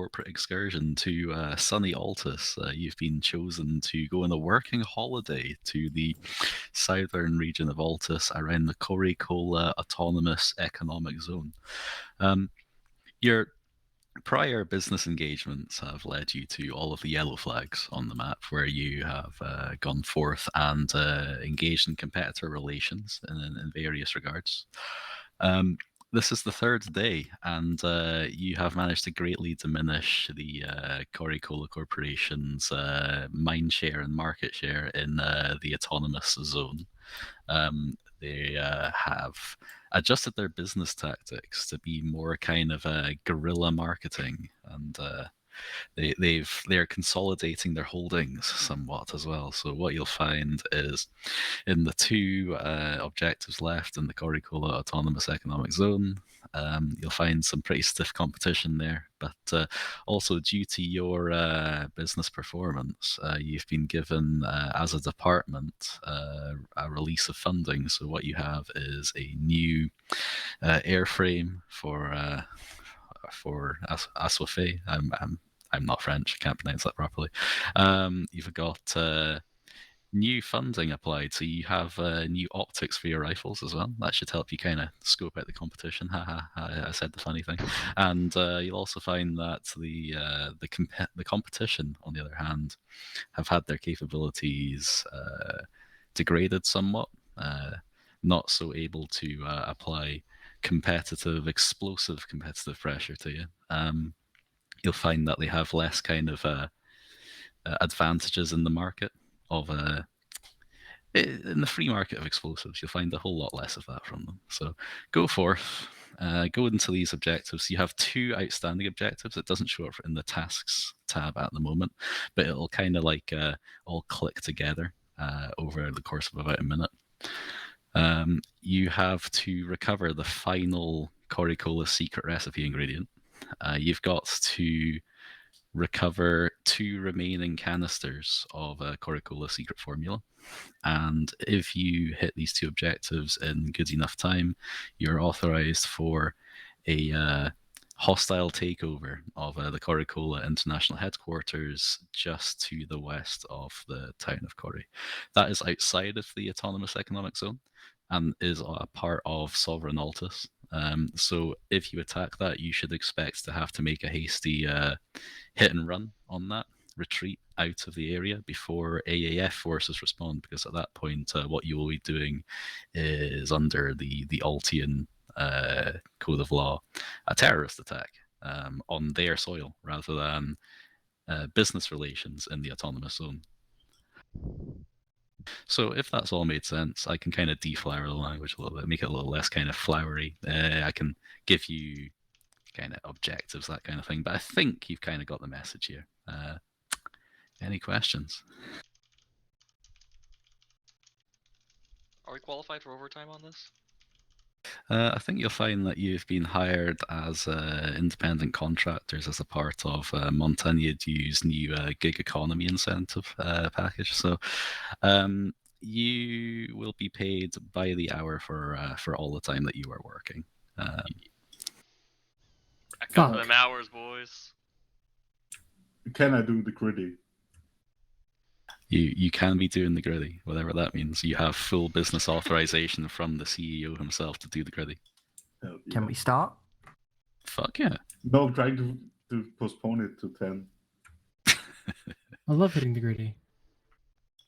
corporate excursion to sunny Altus. You've been chosen to go on a working holiday to the southern region of Altus around the Kore Kola Autonomous Economic Zone. Your prior business engagements have led you to all of the yellow flags on the map where you have gone forth and engaged in competitor relations in various regards. This is the third day, and you have managed to greatly diminish the Kore Kola Corporation's mind share and market share in the autonomous zone. They have adjusted their business tactics to be more kind of guerrilla marketing, and they're consolidating their holdings somewhat as well. So what you'll find is in the two objectives left in the Kore Kola Autonomous Economic Zone, you'll find some pretty stiff competition there. But also due to your business performance, you've been given, as a department, a release of funding. So what you have is a new airframe for Aswafé. I'm not French, can't pronounce that properly. You've got new funding applied, so you have new optics for your rifles as well. That should help you kind of scope out the competition. I said the funny thing. And you'll also find that the competition, on the other hand, have had their capabilities degraded somewhat. Not so able to apply explosive competitive pressure to you. You'll find that they have less kind of advantages in the market of in the free market of explosives. You'll find a whole lot less of that from them. So go forth, go into these objectives. You have two outstanding objectives. It doesn't show up in the tasks tab at the moment, but it'll kind of like all click together over the course of about a minute. You have to recover the final Kore Kola secret recipe ingredient. You've got to recover 2 remaining canisters of Kore Kola secret formula. And if you hit these 2 objectives in good enough time, you're authorized for a hostile takeover of the Kore Kola International Headquarters just to the west of the town of Kore. That is outside of the Autonomous Economic Zone and is a part of Sovereign Altus. So if you attack that, you should expect to have to make a hasty hit and run on that, retreat out of the area before AAF forces respond, because at that point, what you will be doing is under the Altian code of law, a terrorist attack on their soil rather than business relations in the autonomous zone. So if that's all made sense, I can kind of deflower the language a little bit, make it a little less kind of flowery. I can give you kind of objectives, that kind of thing. But I think you've kind of got the message here. Any questions? Are we qualified for overtime on this? I think you'll find that you've been hired as independent contractors as a part of Montagneux's new gig economy incentive package. So you will be paid by the hour for all the time that you are working. Back up them hours, boys. Can I do the gritty? You can be doing the gritty, whatever that means. You have full business authorization from the CEO himself to do the gritty. Yeah. Can we start? Fuck yeah. No, I'm trying to postpone it to 10. I love hitting the gritty.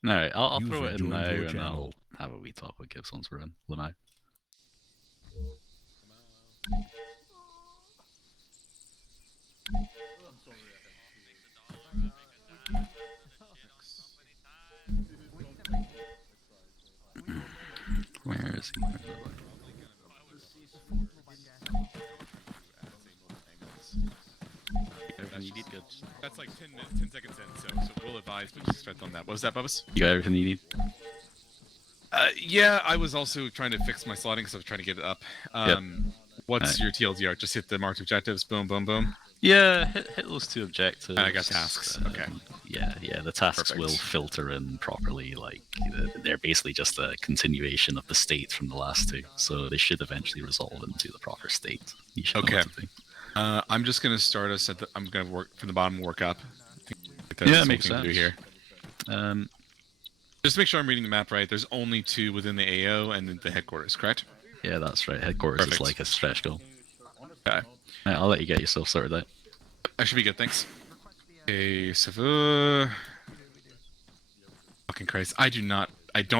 All right, I'll User throw it in joined now your and channel. I'll have a wee talk with Gibbs once we're in. Lamau. Where is he? Everything you need, good. That's like 10 seconds in, so we'll advise, but just strength on that. What was that, Bubba's? You got everything you need? Yeah, I was also trying to fix my slotting, so I was trying to get it up. What's your TLDR? Just hit the marked objectives, boom, boom, boom? Yeah, hit those 2 objectives. I got tasks, okay. Yeah, the tasks Perfect. will filter in properly. Like, they're basically just a continuation of the state from the last 2, so they should eventually resolve into the proper state. You should know what to do. I'm just gonna start us at the. I'm gonna work from the bottom, work up. I think that's Yeah, the makes thing to do sense. here. Just to make sure I'm reading the map right. There's only 2 within the AO and the headquarters, correct? Yeah, that's right. Headquarters is Perfect. like a stretch goal. Okay. Right, I'll let you get yourself sorted out. I should be good, thanks. Okay, so fucking Christ, I don't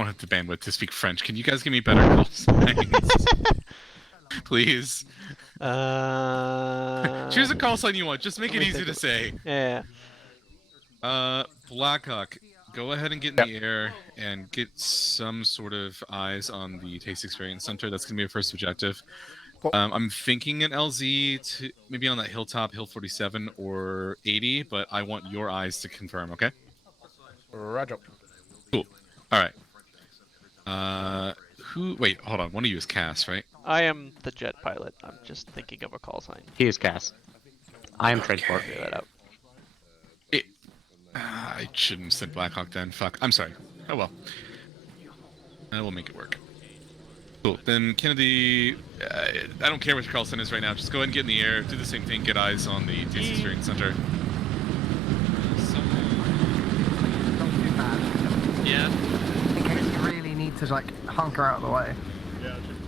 have the bandwidth to speak French. Can you guys give me better call signs? Please. Choose a call sign you want. Just make let it me easy think to of it. say. Yeah. Blackhawk, go ahead and get in the air and get some sort of eyes on the Taste Experience Center. That's going to be your first objective. Cool. I'm thinking an LZ to maybe on that hilltop, Hill 47 or 80, but I want your eyes to confirm, okay? Roger. Cool. All right. Wait, hold on. One of you is Cass, right? I am the jet pilot. I'm just thinking of a call sign. He is Cass. I am transport. Figure that out. I shouldn't have said Blackhawk then. Fuck. I'm sorry. Oh well. I will make it work. Cool. Then Kennedy, I don't care what your call sign is right now. Just go ahead and get in the air. Do the same thing. Get eyes on the Taste Experience Center. Not too bad. Yeah. In case you really need to like hunker out of the way. Yeah, just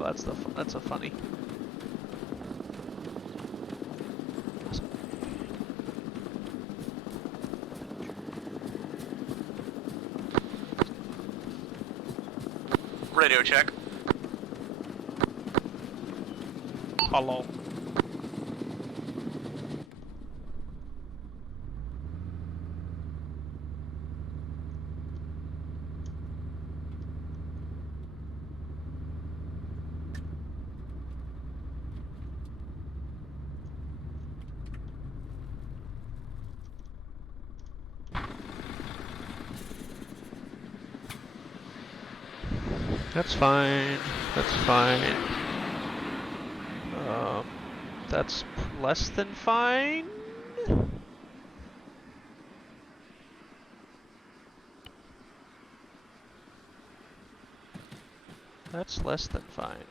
Well, that's a funny. Radio check. Hello. That's fine. That's fine. That's less than fine. That's less than fine.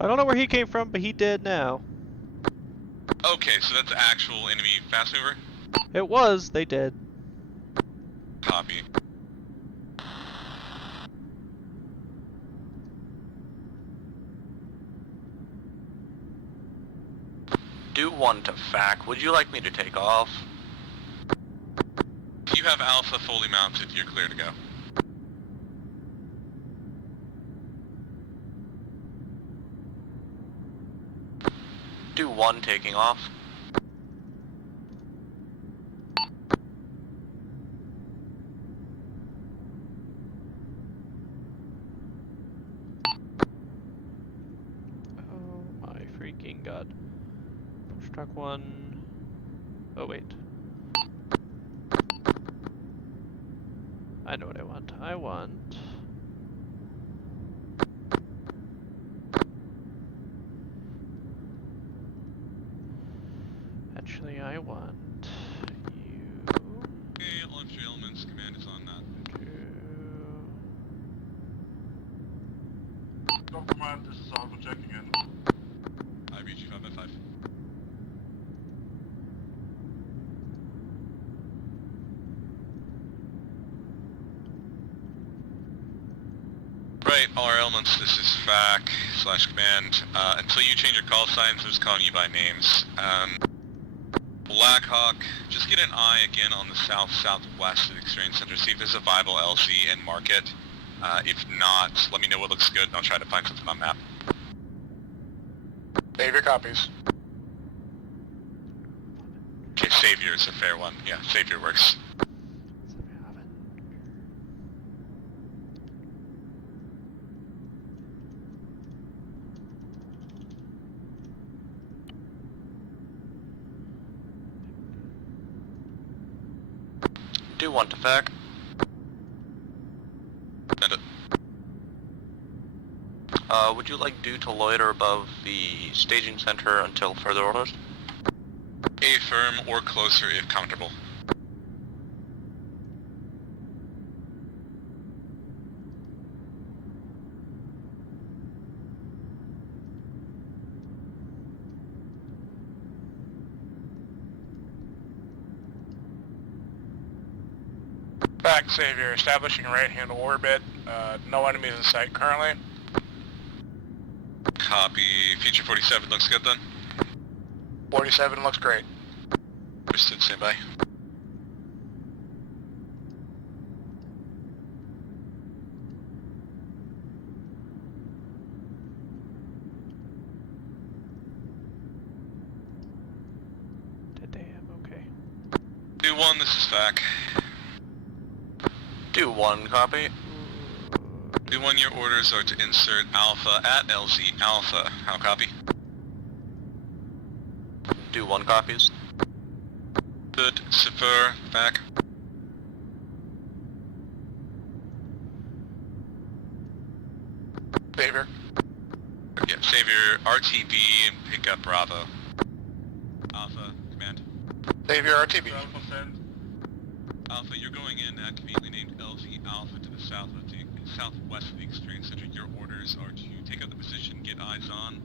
I don't know where he came from, but he did now. Okay, so that's actual enemy fast mover? It was, they did. Copy. Do 1 to FAC. Would you like me to take off? You have Alpha fully mounted. You're clear to go. Do 1 taking off. Oh my freaking god. Push track 1. Oh wait. I know what I want. I want... Actually, I want you Okay, launch your elements. Command is on that. to... Command, this is Alpha checking in. I reach you 5 by 5. Alright, our elements, this is FAC/command. Until you change your call signs, I'm just calling you by names. Blackhawk, just get an eye again on the south-southwest of the Experience Center, see if there's a viable LZ and mark it. If not, let me know what looks good and I'll try to find something on map. Savior copies. Okay, Savior is a fair one. Yeah, Savior works. Do 1 to FAC. Send it. Would you like Do to loiter above the staging center until further orders? A firm or closer if comfortable. FAC, Savior, establishing right-hand orbit. No enemies in sight currently. Copy. Feature 47 looks good then? 47 looks great. Understood, stand by. Dead damn, okay. Do 1, this is FAC. Do 1, copy. Do 1, your orders are to insert Alpha at LZ Alpha. How copy? Do 1 copies. Good. Sefer, FAC. Savior. Yeah, Savior, RTB and pick up Bravo. Alpha, command. Savior, RTB. Alpha, you're going in at conveniently named LZ Alpha to the southwest of the Experience Center. Your orders are to take up the position, get eyes on.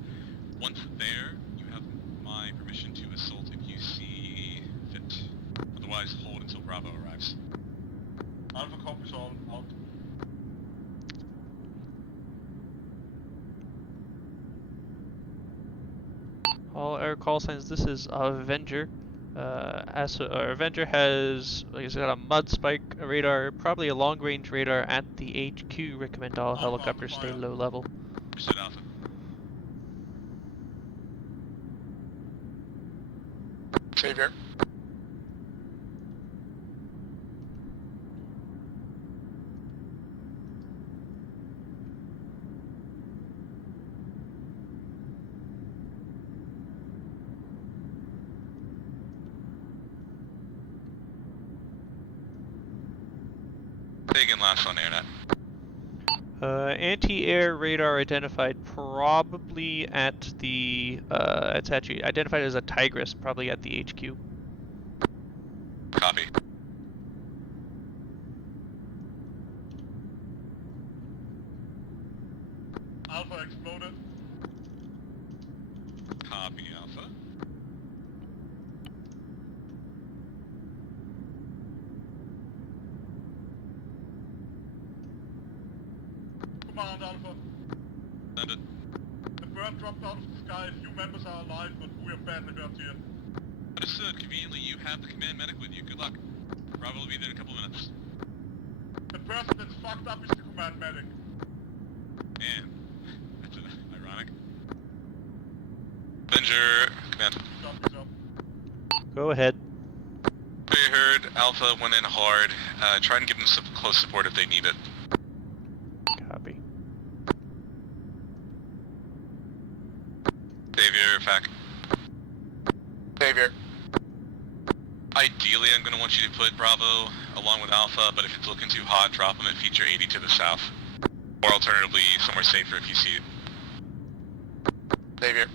Once there, you have my permission to assault if you see fit. Otherwise, hold until Bravo arrives. Alpha copies all out. All air call signs. This is Avenger. Avenger has, like, he's got a mud spike radar, probably a long range radar at the HQ. Recommend all helicopters stay low level. Understood, Alpha. Savior. Taking last on AirNet. Anti-air radar identified probably at the, it's actually identified as a Tigress, probably at the HQ. Copy. Alpha exploded. Copy, Alpha. Command Alpha. Send it. The bird dropped out of the sky. Few members are alive, but we are badly hurt here. Understood. Conveniently, you have the command medic with you. Good luck. Bravo will be there in a couple minutes. The person that's fucked up is the command medic. Man, that's ironic. Avenger, command. Copies up. Go ahead. You heard. Alpha went in hard. Try and give them some close support if they need it. Copy. Savior, FAC. Savior. Ideally, I'm going to want you to put Bravo along with Alpha, but if it's looking too hot, drop them at feature 80 to the south. Or alternatively, somewhere safer if you see it. Savior.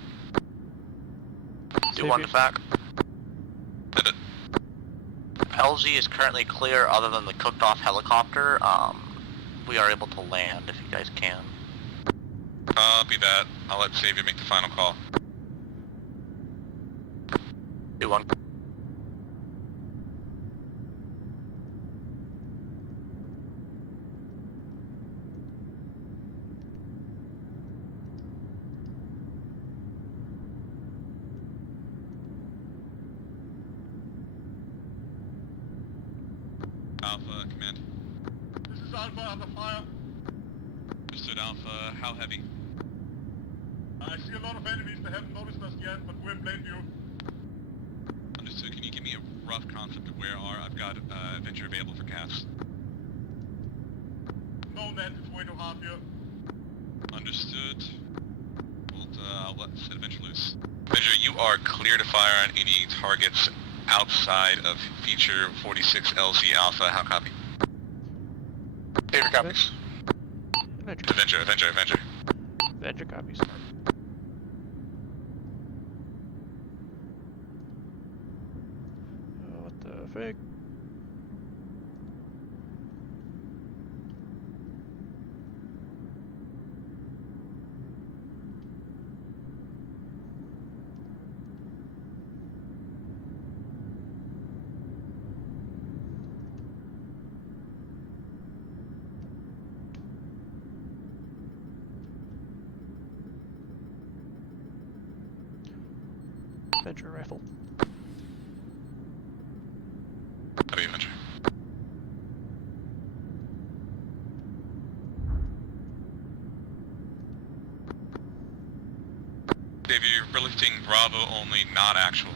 Do Savior. 1 to FAC. Send it. LZ is currently clear other than the cooked off helicopter. We are able to land if you guys can. Copy that. I'll let Savior make the final call. Do 1. Alpha, command. This is Alpha under fire. Understood, Alpha. How heavy? I see a lot of enemies. They haven't noticed us yet, but we're blame you. Understood. Can you give me a rough concept of where are? I've got Adventure available for cast. No net, it's way too hard here. Understood. I'll let set Adventure loose. Adventure, you are clear to fire on any targets outside of feature 46 LZ Alpha. How copy? Favorite copies. Adventure. Adventure. Adventure copies. Oh, what the frick? Adventure rifle. Copy, Adventure. Dave, you're lifting Bravo only, not actual.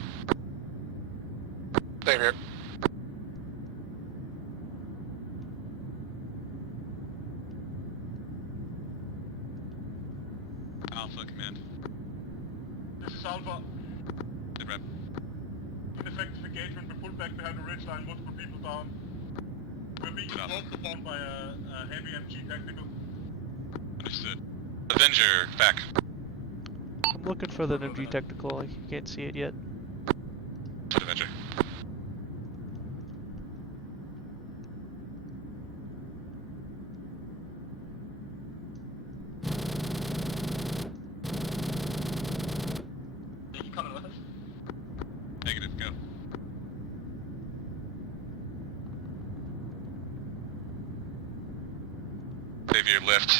Favorite. Alpha, command. This is Alpha. Good rep. Ineffective engagement. We pulled back behind the ridge line. Multiple people down. We're being Good assaulted upon by a heavy MG tactical. Understood. Avenger, back. I'm looking for the MG technical. I can't see it yet. Good Avenger. Are you coming with us? Negative, go. Xavier, lift.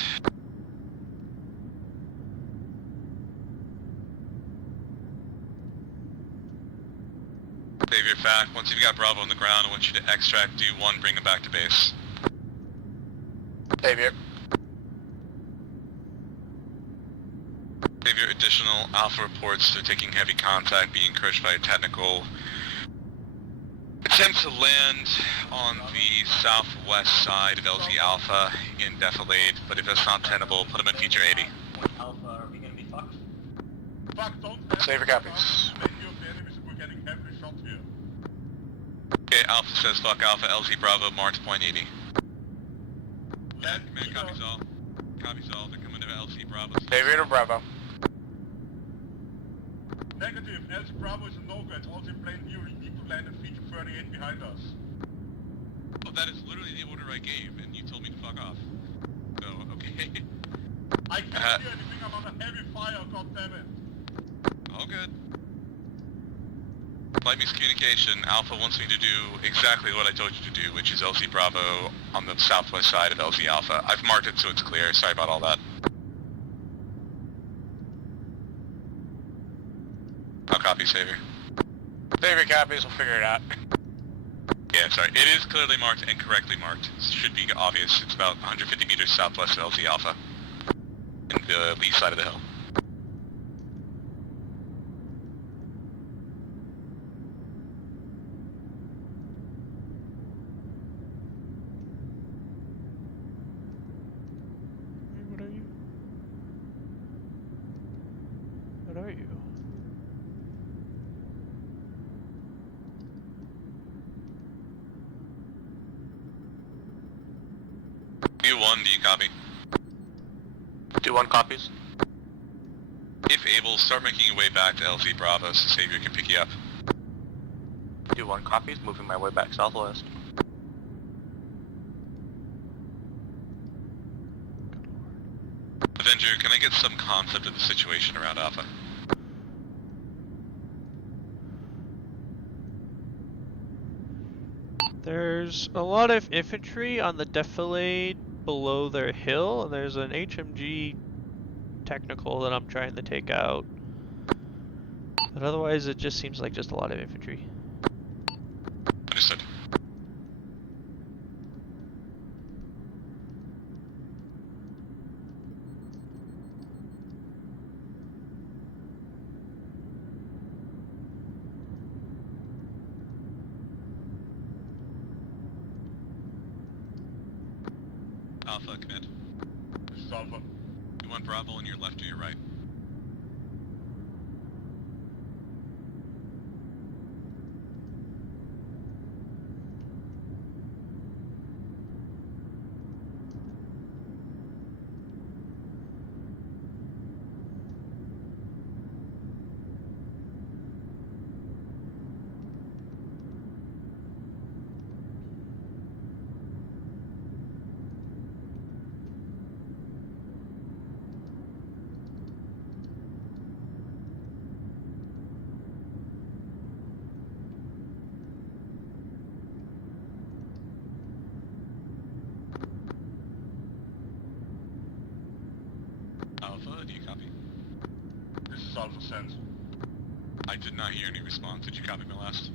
Xavier, back. Once you've got Bravo on the ground, I want you to extract D1, bring him back to base. Xavier. Xavier, additional Alpha reports they're taking heavy contact, being encouraged by a technical. Attempt to land on the southwest side of LZ Alpha in Defilade, but if it's not tenable, put him in feature 80. Alpha, are we gonna be fucked? Fuck, don't Saver copies. Many of the enemies we're getting heavily shot here. Okay, Alpha says fuck Alpha, LZ Bravo, marked point 80. Land Command either- copies all. Copies all, they're coming to LZ Bravo. Xavier to Bravo. Negative. LZ Bravo is a no-go. It's also in plain view. You need to land at feature 38 behind us. Oh, that is literally the order I gave, and you told me to fuck off. So, okay. I can't hear anything. I'm under heavy fire. God damn it. All good. Light miscommunication. Alpha wants me to do exactly what I told you to do, which is LZ Bravo on the southwest side of LZ Alpha. I've marked it so it's clear. Sorry about all that. I'll copy, Xavier. Xavier copies, we'll figure it out. Yeah, sorry. It is clearly marked and correctly marked. It should be obvious. It's about 150 meters southwest of LZ Alpha. In the lee side of the hill. What are you? What are you? U1, do you copy? D1 copies. If able, start making your way back to LZ Bravo so Xavier can pick you up. D1 copies, moving my way back southwest. Avenger, can I get some concept of the situation around Alpha? There's a lot of infantry on the defilade below their hill, and there's an HMG technical that I'm trying to take out. But otherwise, it just seems like just a lot of infantry. Understood. Alpha, command. This is Alpha. You want Bravo on your left or your right? Alpha, do you copy? This is Alpha Send. I did not hear any response. Did you copy my last?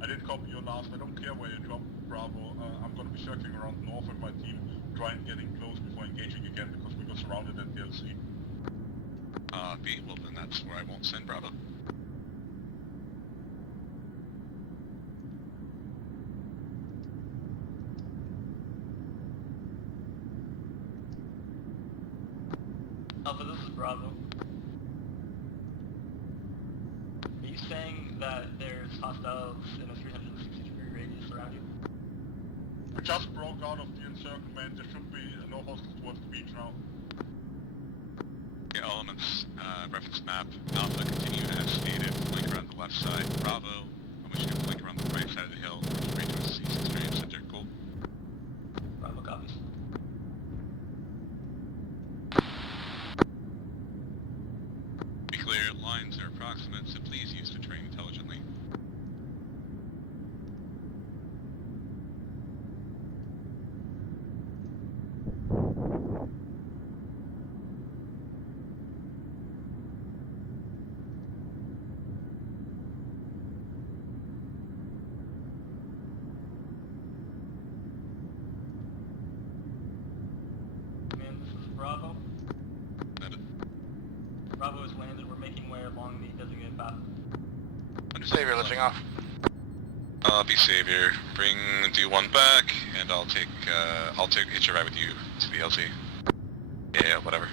I did copy your last. I don't care where you drop Bravo. I'm gonna be circling around north with my team, trying getting close before engaging again because we got surrounded at DLC. B, well then that's where I won't send Bravo. Alpha, this is Bravo. Are you saying that there's hostiles in a 360-degree radius around you? We just broke out of the encirclement. There should be no hostiles towards the beach now. Okay, elements, reference map. Alpha, continue as stated. Flank around the left side. Bravo, I wish you to flank around the right side of the hill. Reach to the experience center. Cool. Bravo copies. Be clear, lines are approximate, so please use the terrain intelligently. Command, this is Bravo. Noted. Bravo is landed. We're making way along the designated path. Savior lifting off. Be Savior. Do one back, and I'll hitch a ride with you to the LZ. Yeah, whatever.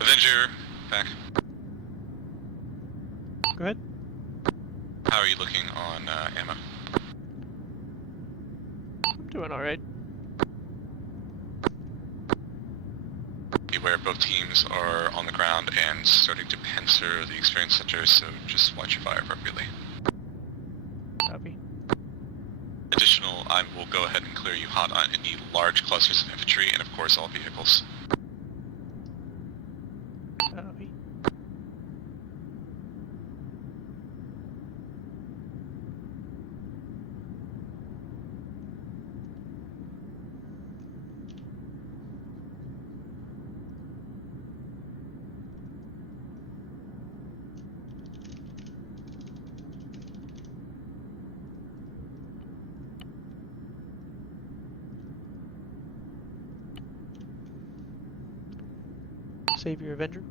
Avenger, back. Go ahead. How are you looking on ammo? I'm doing alright. Beware, both teams are on the ground and starting to pincer the experience center, so just watch your fire appropriately. Copy. Additional, I will go ahead and clear you hot on any large clusters of infantry and of course all vehicles. Copy. Savior Avenger.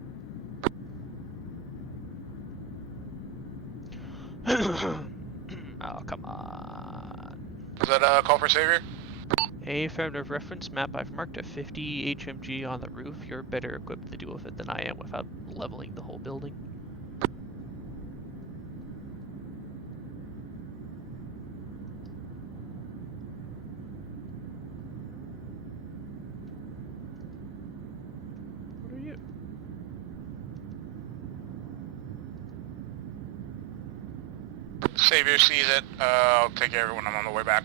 Oh, come on. Is that a call for Savior? Affirmative reference map. I've marked a 50 HMG on the roof. You're better equipped to deal with it than I am without leveling the whole building. What are you? Savior sees it. I'll take care of it when I'm on the way back.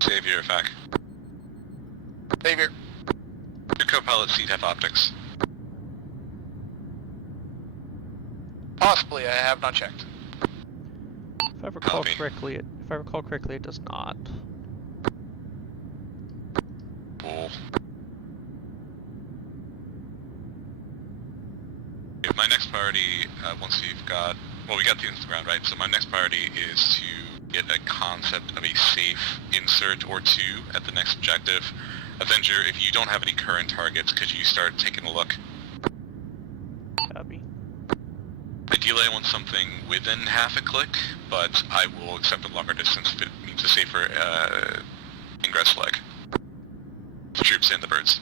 Savior, FAC. Savior. Your co-pilot seat have optics. Possibly, I have not checked. If I recall Copy. correctly, it does not. Cool. my next priority, once we've got, well, we got the ground, right? So my next priority is to get a concept of a safe insert or two at the next objective. Avenger, if you don't have any current targets, could you start taking a look? Copy. Ideally, I want something within half a click, but I will accept a longer distance if it means a safer ingress leg. The troops and the birds.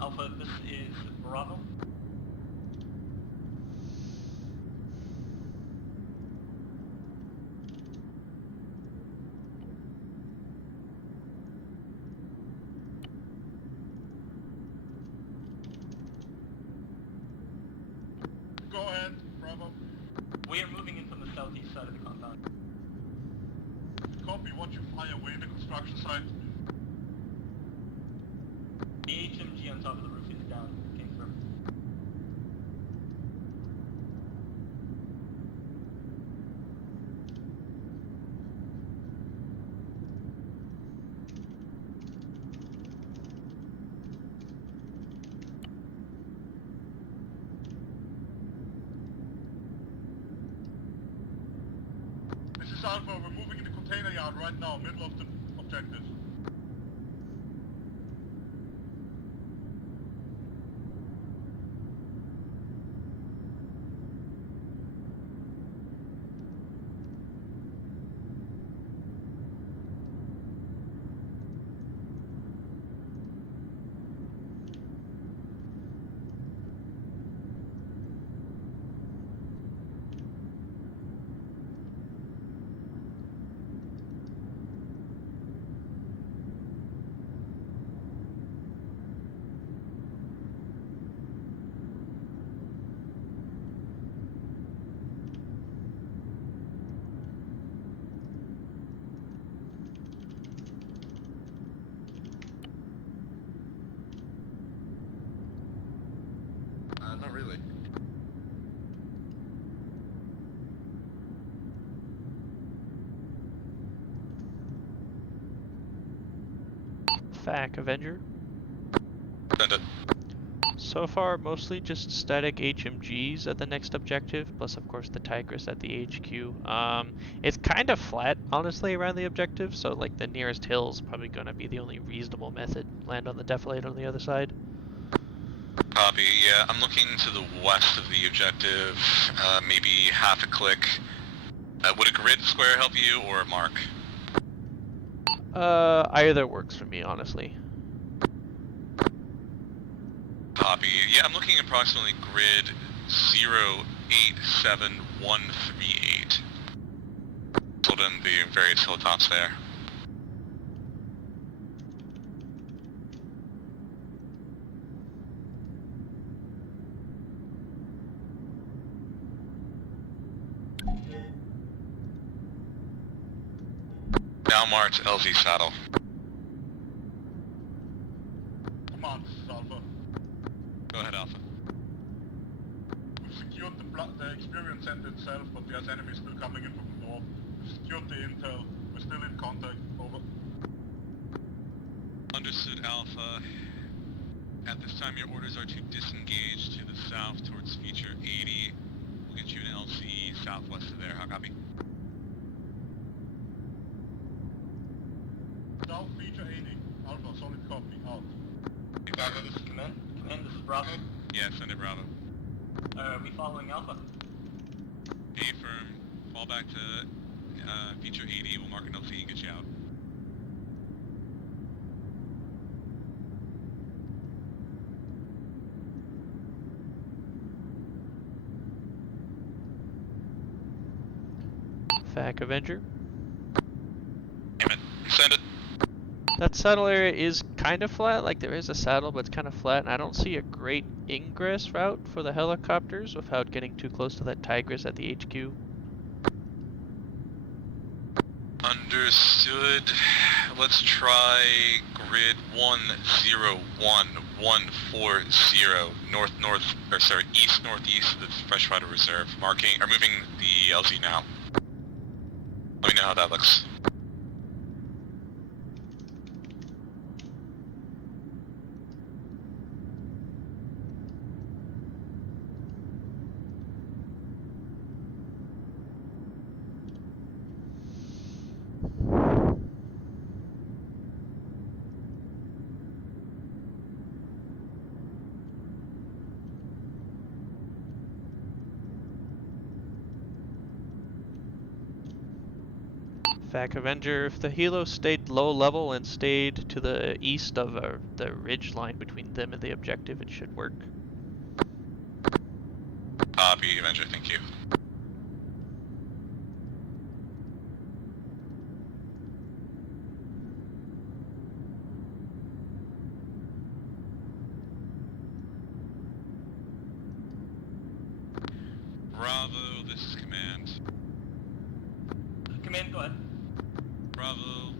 Alpha, this is Bravo. Go ahead, Bravo. We are moving in from the southeast side of the compound. Copy, watch you fly away the construction site. The HMG on top of the roof is down. Confirm. This is Alpha, we're moving in the container yard right now, middle of the objective. Not really. Fac Avenger. Send it. So far, mostly just static HMGs at the next objective, plus of course the Tigris at the HQ. It's kind of flat, honestly, around the objective, so like the nearest hill is probably going to be the only reasonable method. Land on the defilade on the other side. Copy, yeah, I'm looking to the west of the objective, maybe half a click. Would a grid square help you, or a mark? Either works for me, honestly. Copy, yeah, I'm looking approximately grid 087138. Hold in the various hilltops there. Now marked LZ saddle. Come on, this is Alpha. Go ahead, Alpha. We've secured the experience center itself, but there's enemies still coming in from the north. We've secured the intel. We're still in contact. Over. Understood, Alpha. At this time, your orders are to disengage to the south towards feature 80. We'll get you an LC southwest of there. How copy? South feature 80. Alpha, solid copy. Out. Bravo, this is Command. Command, this is Bravo. Yeah, send it, Bravo. Are we following Alpha? Affirm. Fall back to feature 80. We'll mark an LC and get you out. Fac Avenger. Damn it. Send it. That saddle area is kind of flat, like there is a saddle, but it's kind of flat, and I don't see a great ingress route for the helicopters without getting too close to that Tigris at the HQ. Understood. Let's try grid 101-140 east-northeast of the Freshwater Reserve. Moving the LZ now. Let me know how that looks. Fac Avenger, if the Helo stayed low level and stayed to the east of the ridge line between them and the objective, it should work. Copy, Avenger, thank you. Bravo, this is Command. Command, go ahead. Bravo,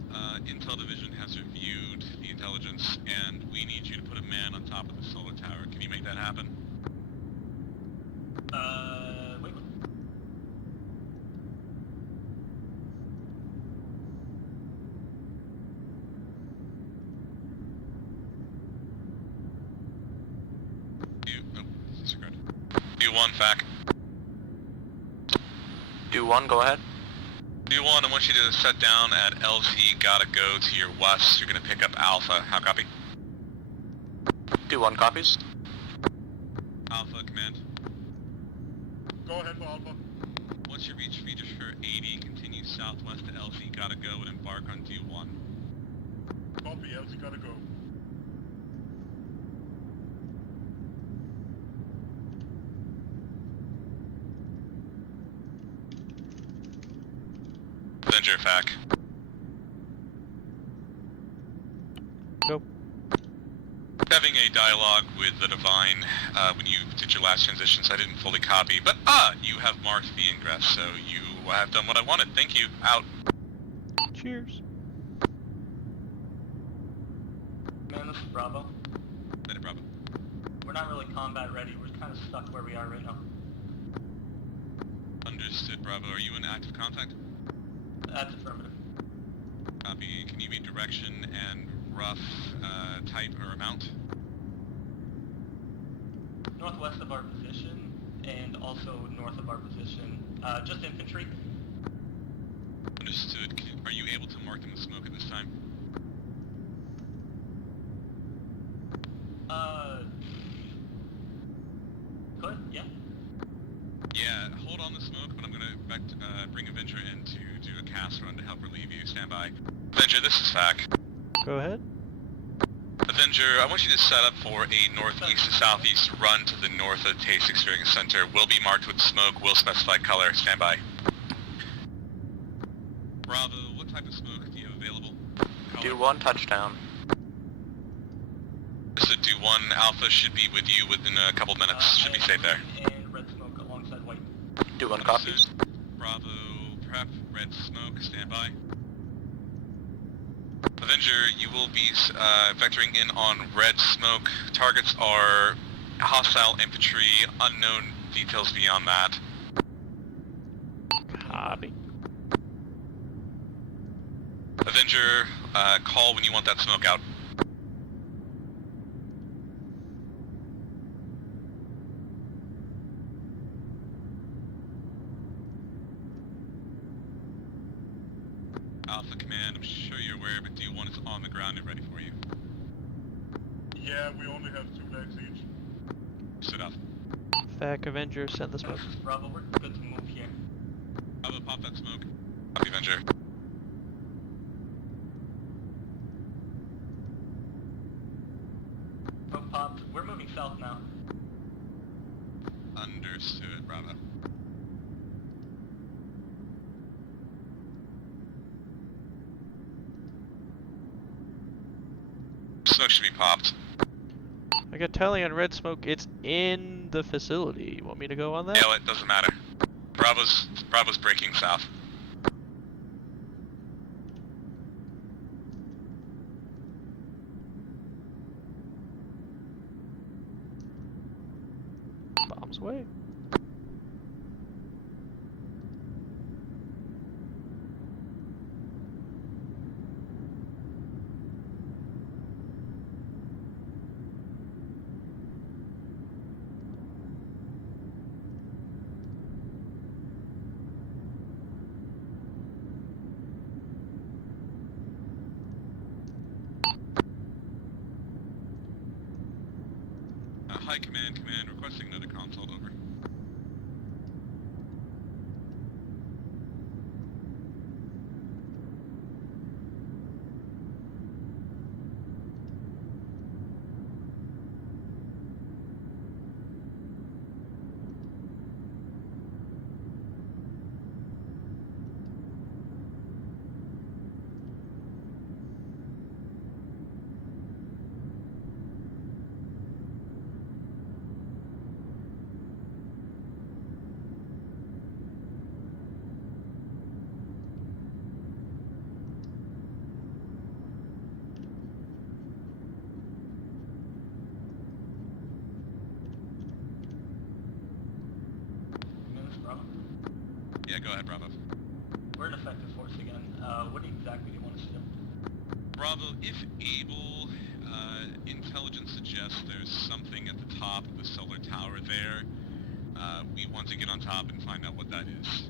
Intel Division has reviewed the intelligence, and we need you to put a man on top of the solar tower. Can you make that happen? Wait. Disregard. Do-1, Fac. Do-1, go ahead. Do-1, I want you to set down at LZ, gotta go to your west. You're gonna pick up Alpha. How copy? Do-1 copies. Alpha, Command. Go ahead for Alpha. Once you reach feature 80, continue southwest to LZ, gotta go, and embark on Do-1. Copy, LZ gotta go. Avenger, Fac. Go. Having a dialogue with the Divine when you did your last transitions, I didn't fully copy, but you have marked the ingress, so you have done what I wanted. Thank you. Out. Cheers. Man, this is Bravo. Later, Bravo. We're not really combat ready. We're kind of stuck where we are right now. Understood, Bravo. Are you in active contact? That's affirmative. Copy. Can you meet direction and rough type or amount? Northwest of our position, and also north of our position. Just infantry. Understood. Are you able to mark them with smoke at this time? Could, yeah. Yeah, hold on the smoke, but I'm gonna bring Avenger in to do a cast run to help relieve you. Stand by. Avenger, this is Fac. Go ahead. Avenger, I want you to set up for a northeast to southeast run to the north of Taste Experience Center. Will be marked with smoke, will specify color. Stand by. Bravo, what type of smoke do you have available? Color? Do 1 touchdown. So do 1, Alpha should be with you within a couple minutes. Should be safe there. And red smoke alongside white. Do 1 copies. Bravo, prep, red smoke, stand by. Avenger, you will be vectoring in on red smoke. Targets are hostile infantry, unknown details beyond that. Copy. Avenger, call when you want that smoke out. Alpha Command, I'm sure you're aware, but D1 is on the ground and ready for you. Yeah, we only have 2 legs each. Stood up. Fac Avenger, send the smoke. This is Bravo, we're good to move here. Bravo, pop that smoke. Copy, Avenger. Smoke popped. We're moving south now. Understood, Bravo. Smoke should be popped. I got tally on red smoke. It's in the facility. You want me to go on that? Yeah, it doesn't matter. Bravo's breaking south. Bombs away. High command, requesting another consult, over. Bravo. Yeah, go ahead, Bravo. We're an effective force again. What exactly do you want us to do? Bravo, if able, intelligence suggests there's something at the top of the solar tower there. We want to get on top and find out what that is.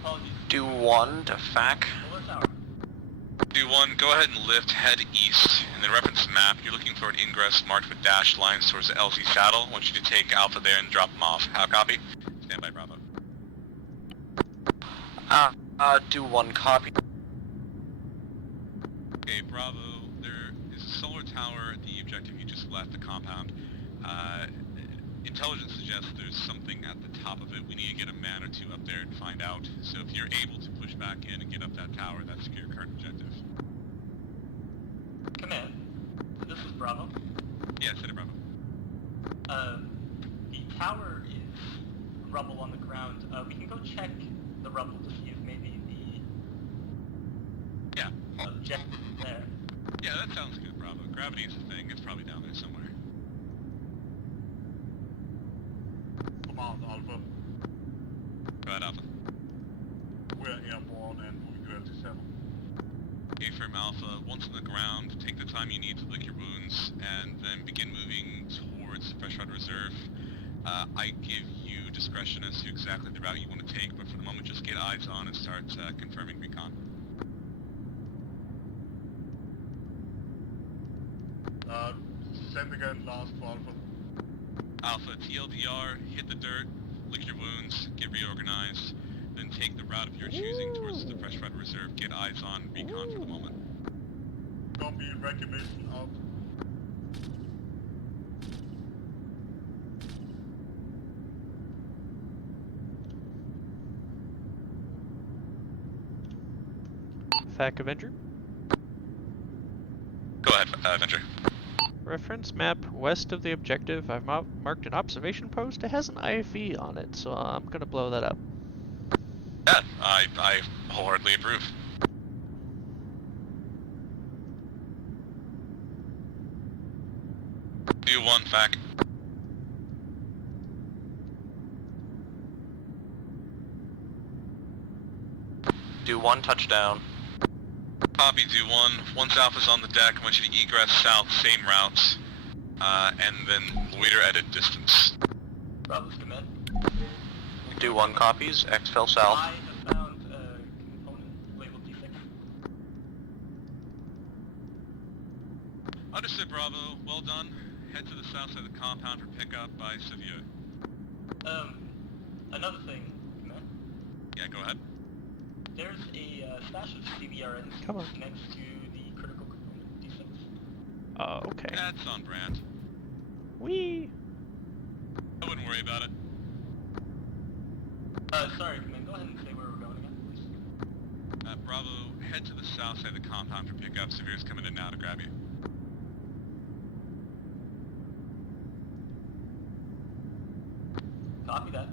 Apologies. Do 1 to Fac. Solar tower. Do 1, go ahead and lift, head east. In the reference map, you're looking for an ingress marked with dashed lines towards the LZ saddle. I want you to take Alpha there and drop them off. How copy? Stand by, Bravo. Do 1 copy. Okay, Bravo, there is a solar tower at the objective you just left, the compound. Intelligence suggests there's something at the top of it. We need to get a man or 2 up there and find out. So if you're able to push back in and get up that tower, that's your current objective. Command. This is Bravo. Yeah, set it, Bravo. The tower is rubble on the ground. We can go check the rubble to see if maybe the Yeah. objective is there. Yeah, that sounds good, Bravo. Gravity's a thing. It's probably down there somewhere. Command Alpha. Go ahead, Alpha. We're airborne and moving to LT7. A-firm Alpha, once on the ground, take the time you need to lick your wounds, and then begin moving towards the Freshwater Reserve. I give you discretion as to exactly the route you want to take, but for the moment just get eyes on and start confirming recon. Send again last for Alpha. Alpha, TLDR, hit the dirt, lick your wounds, get reorganized, then take the route of your choosing towards the Freshwater Reserve, get eyes on recon for the moment. Copy, recognition out. Fac Avenger. Go ahead, Avenger. Reference map west of the objective. I've marked an observation post. It has an IFE on it, so I'm gonna blow that up. Yeah, I wholeheartedly approve. Do one, Fac. Do 1 touchdown. Copy, do one. Once Alpha's on the deck, I want you to egress south, same route, and then loiter at a distance. Bravo's command. Do 1 copies, exfil south. I have found a component labeled D6. Understood, Bravo. Well done. Head to the south side of the compound for pickup by Sevilla. Another thing, command. Yeah, go ahead. There's a stash of CBRNs Come on. next to the critical component D6. Oh, okay. That's on brand. Whee! I wouldn't worry about it. Sorry, command. Go ahead and say where we're going again, please. Bravo, head to the south side of the compound for pickup. Severe's coming in now to grab you. Copy that.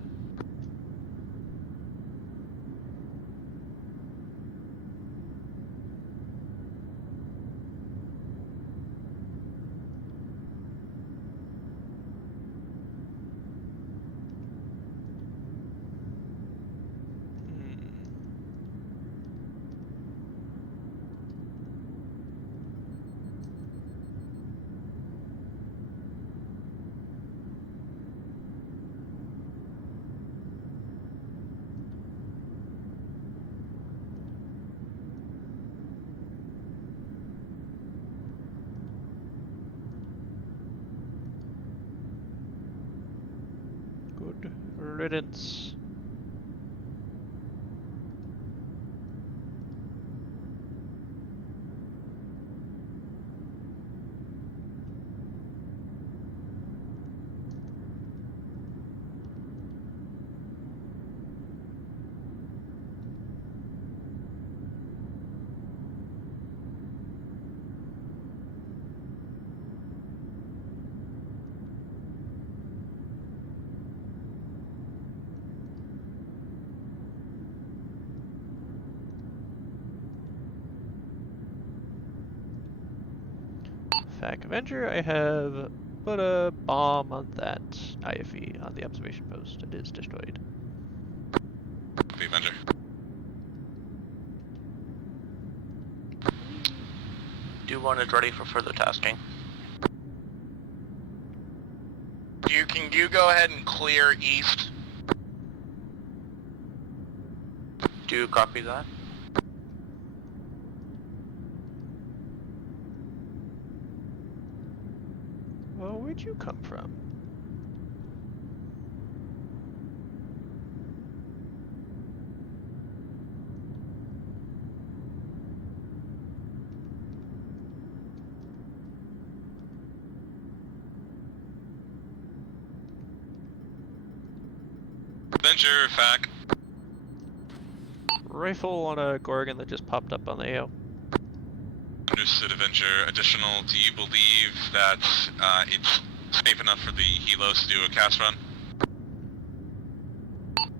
Good riddance. Fac Avenger, I have put a bomb on that IFE on the observation post. It is destroyed. Copy, Avenger. Do 1 is ready for further tasking. Can you go ahead and clear east? Do copy that. Well, where'd you come from? Avenger, Fac. Rifle on a Gorgon that just popped up on the AO. Understood, Avenger. Additional, do you believe that it's safe enough for the helos to do a cast run?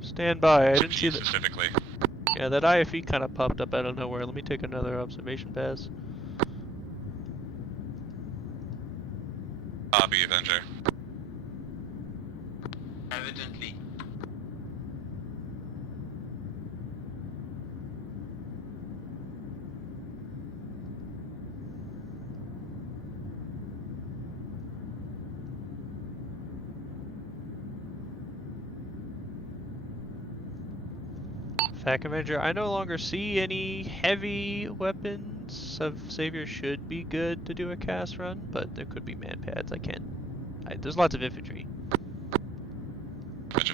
Stand by. I didn't see that. Specifically. Yeah, that IFE kind of popped up out of nowhere. Let me take another observation pass. Copy, Avenger. Evidently. Fact Avenger, I no longer see any heavy weapons. Savior should be good to do a cast run, but there could be man pads. I can't. There's lots of infantry. Avenger.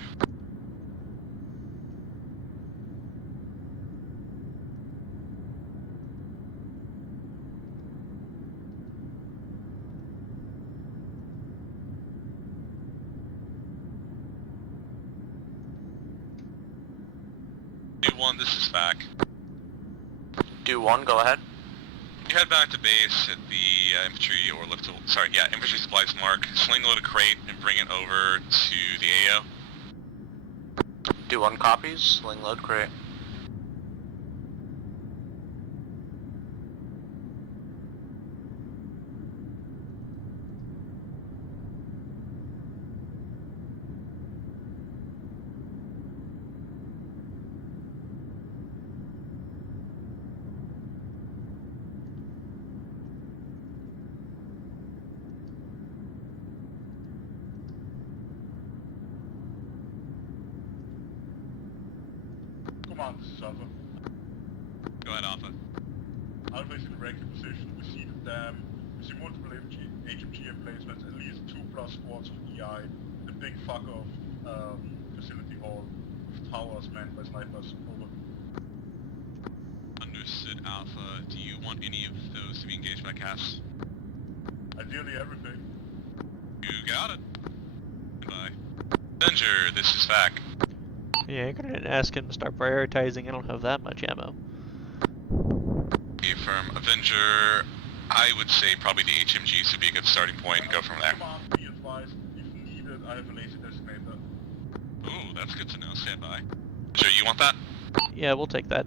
Do-1, this is back. Do 1, go ahead. You head back to base at the infantry or infantry supplies mark, sling load a crate and bring it over to the AO. Do 1 copies, sling load crate. Command, this is Alpha. Go ahead, Alpha. Alpha is in a regular position. We see multiple HMG emplacements, at least 2+ squads of EI, the big fuck of facility hall with towers manned by snipers. Over. Understood, Alpha. Do you want any of those to be engaged by CAS? Ideally everything. You got it. Goodbye. Avenger, this is back. Yeah, you're gonna ask him to start prioritizing. I don't have that much ammo. From Avenger, I would say probably the HMGs would be a good starting point and go from there. Command, be advised, if needed, I have a laser designator. Ooh, that's good to know. Stand by. Avenger, you want that? Yeah, we'll take that.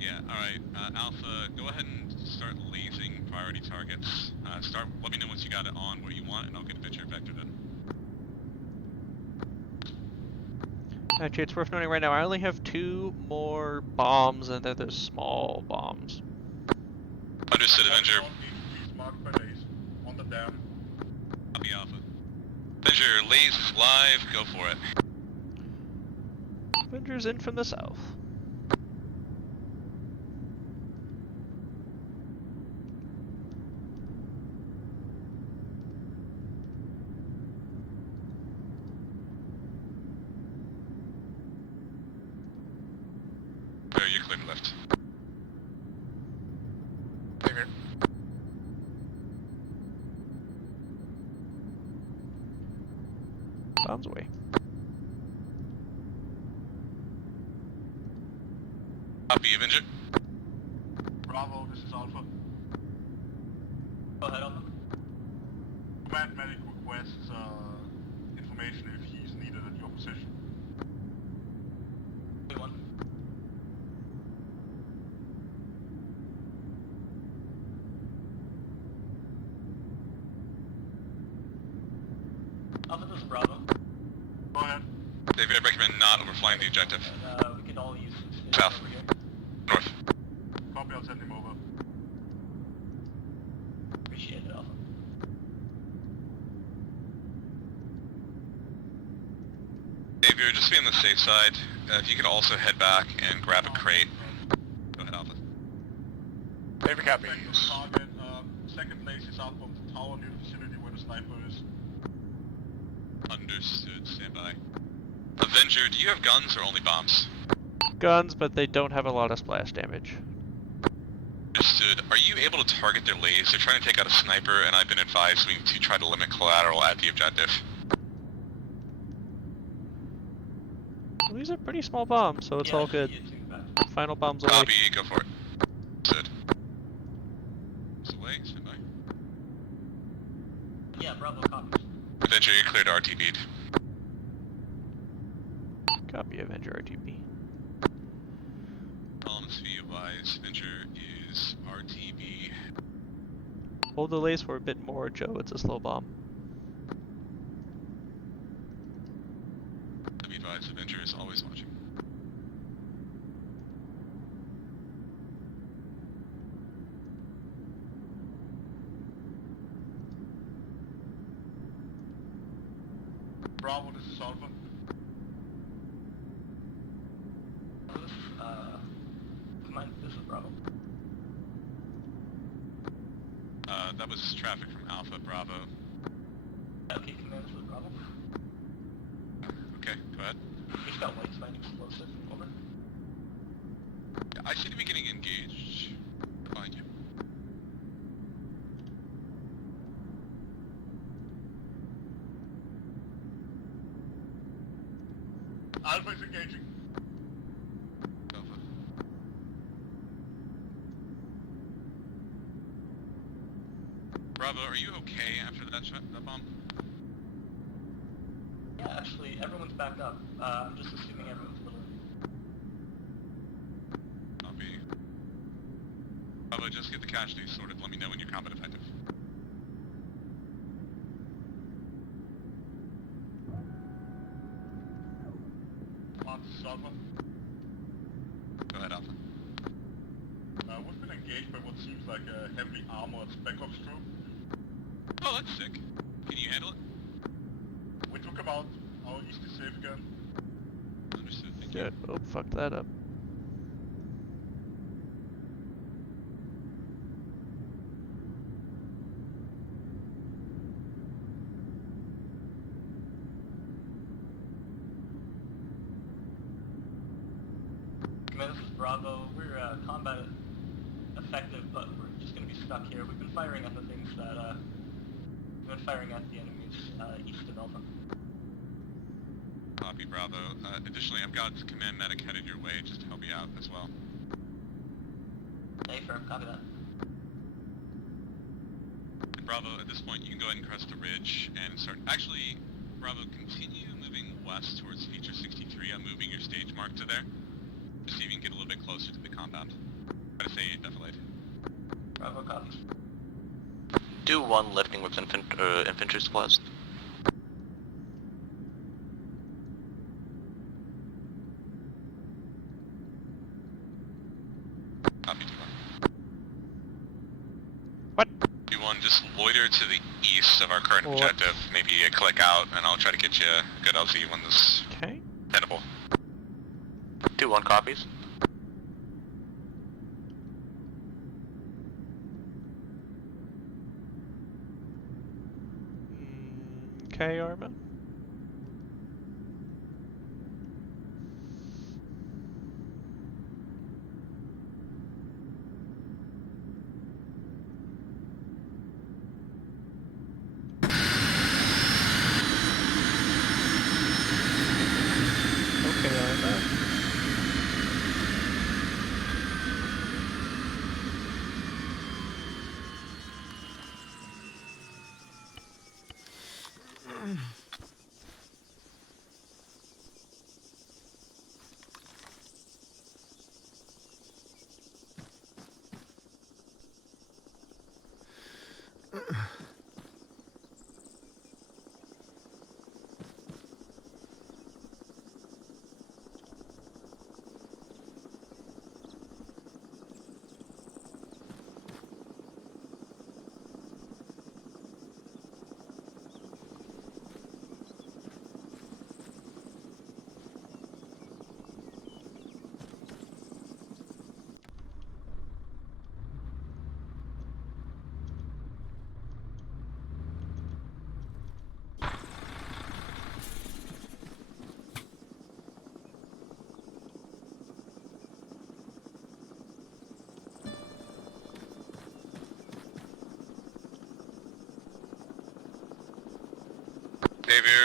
Yeah, alright. Alpha, go ahead and start lasing priority targets. Let me know once you got it on where you want, and I'll get Avenger vectored in. Actually, it's worth noting right now, I only have 2 more bombs, and they're the small bombs. Understood, Avenger. HMGs marked by laser. On the dam. Copy, Alpha. Avenger, laze is live. Go for it. Avengers in from the south. You're clear to left. Figured. Bombs away. Copy, Avenger. Bravo, this is Alpha. Go ahead, Alpha. Command medic requests information if he's needed at your position. Do 1. Alpha, this is Bravo. Go ahead. David, I recommend not overflying the objective. And, we could all use some space South. over here. North. Copy, I'll send him over. Appreciate it, Alpha. Xavier, just to be on the safe side, if you could also head back and grab a crate. Go ahead, Alpha. Favorite copy. Second target, second laser is out on the tower near the vicinity where the sniper is. Understood. Stand by. Avenger, do you have guns or only bombs? Guns, but they don't have a lot of splash damage. Understood. Are you able to target their lays? They're trying to take out a sniper, and I've been advised to try to limit collateral at the objective. Well, these are pretty small bombs, so it's Yeah, all should good. be a 2 back. Final bombs away. Copy, go for it. Understood. It's away, stand by. Yeah, Bravo copies. Avenger, you're clear to RTB. Copy Avenger RTB. Columns view wise, Avenger is RTB. Hold the lace for a bit more, Joe. It's a slow bomb. To be advised, Avenger is always watching. Bravo, this is Alpha. This is Bravo. That was traffic from Alpha Bravo. Okay, command, this is Bravo. Okay, go ahead. He's got white spine explosive. Over. Yeah, I seem to be getting engaged behind you. Alpha is engaging. Alpha. Bravo, are you okay after that shot, that bomb? Yeah, actually, everyone's backed up. I'm just assuming everyone's living. Copy. Bravo, just get the casualties sorted. Let me know when you're combat effective. This is Alpha. Go ahead, Alpha. We've been engaged by what seems like a heavily armored Spec Ops troop. Oh, that's sick. Can you handle it? We took him out. Our east is safe again. Understood. Thank you. Good. Oh, fucked that up. Command, this is Bravo. We're combat effective, but we're just going to be stuck here. We've been firing at the things that, we've been firing at the enemies east of Alpha. Copy, Bravo. Additionally, I've got command medic headed your way just to help you out as well. Hey, firm, copy that. And Bravo, at this point, you can go ahead and crest the ridge and start... Actually, Bravo, continue moving west towards Feature 63. I'm moving your stage mark to there. Just so you can get a little bit closer to the compound. Try to stay defilade. Bravo, copies. Do one lifting with infantry supplies. Copy, D1. What? D1, just loiter to the east of our current objective. Maybe a click out, and I'll try to get you a good LZ when this is Okay. tenable. 2-1 copies. Okay, Arma. Okay, Arma.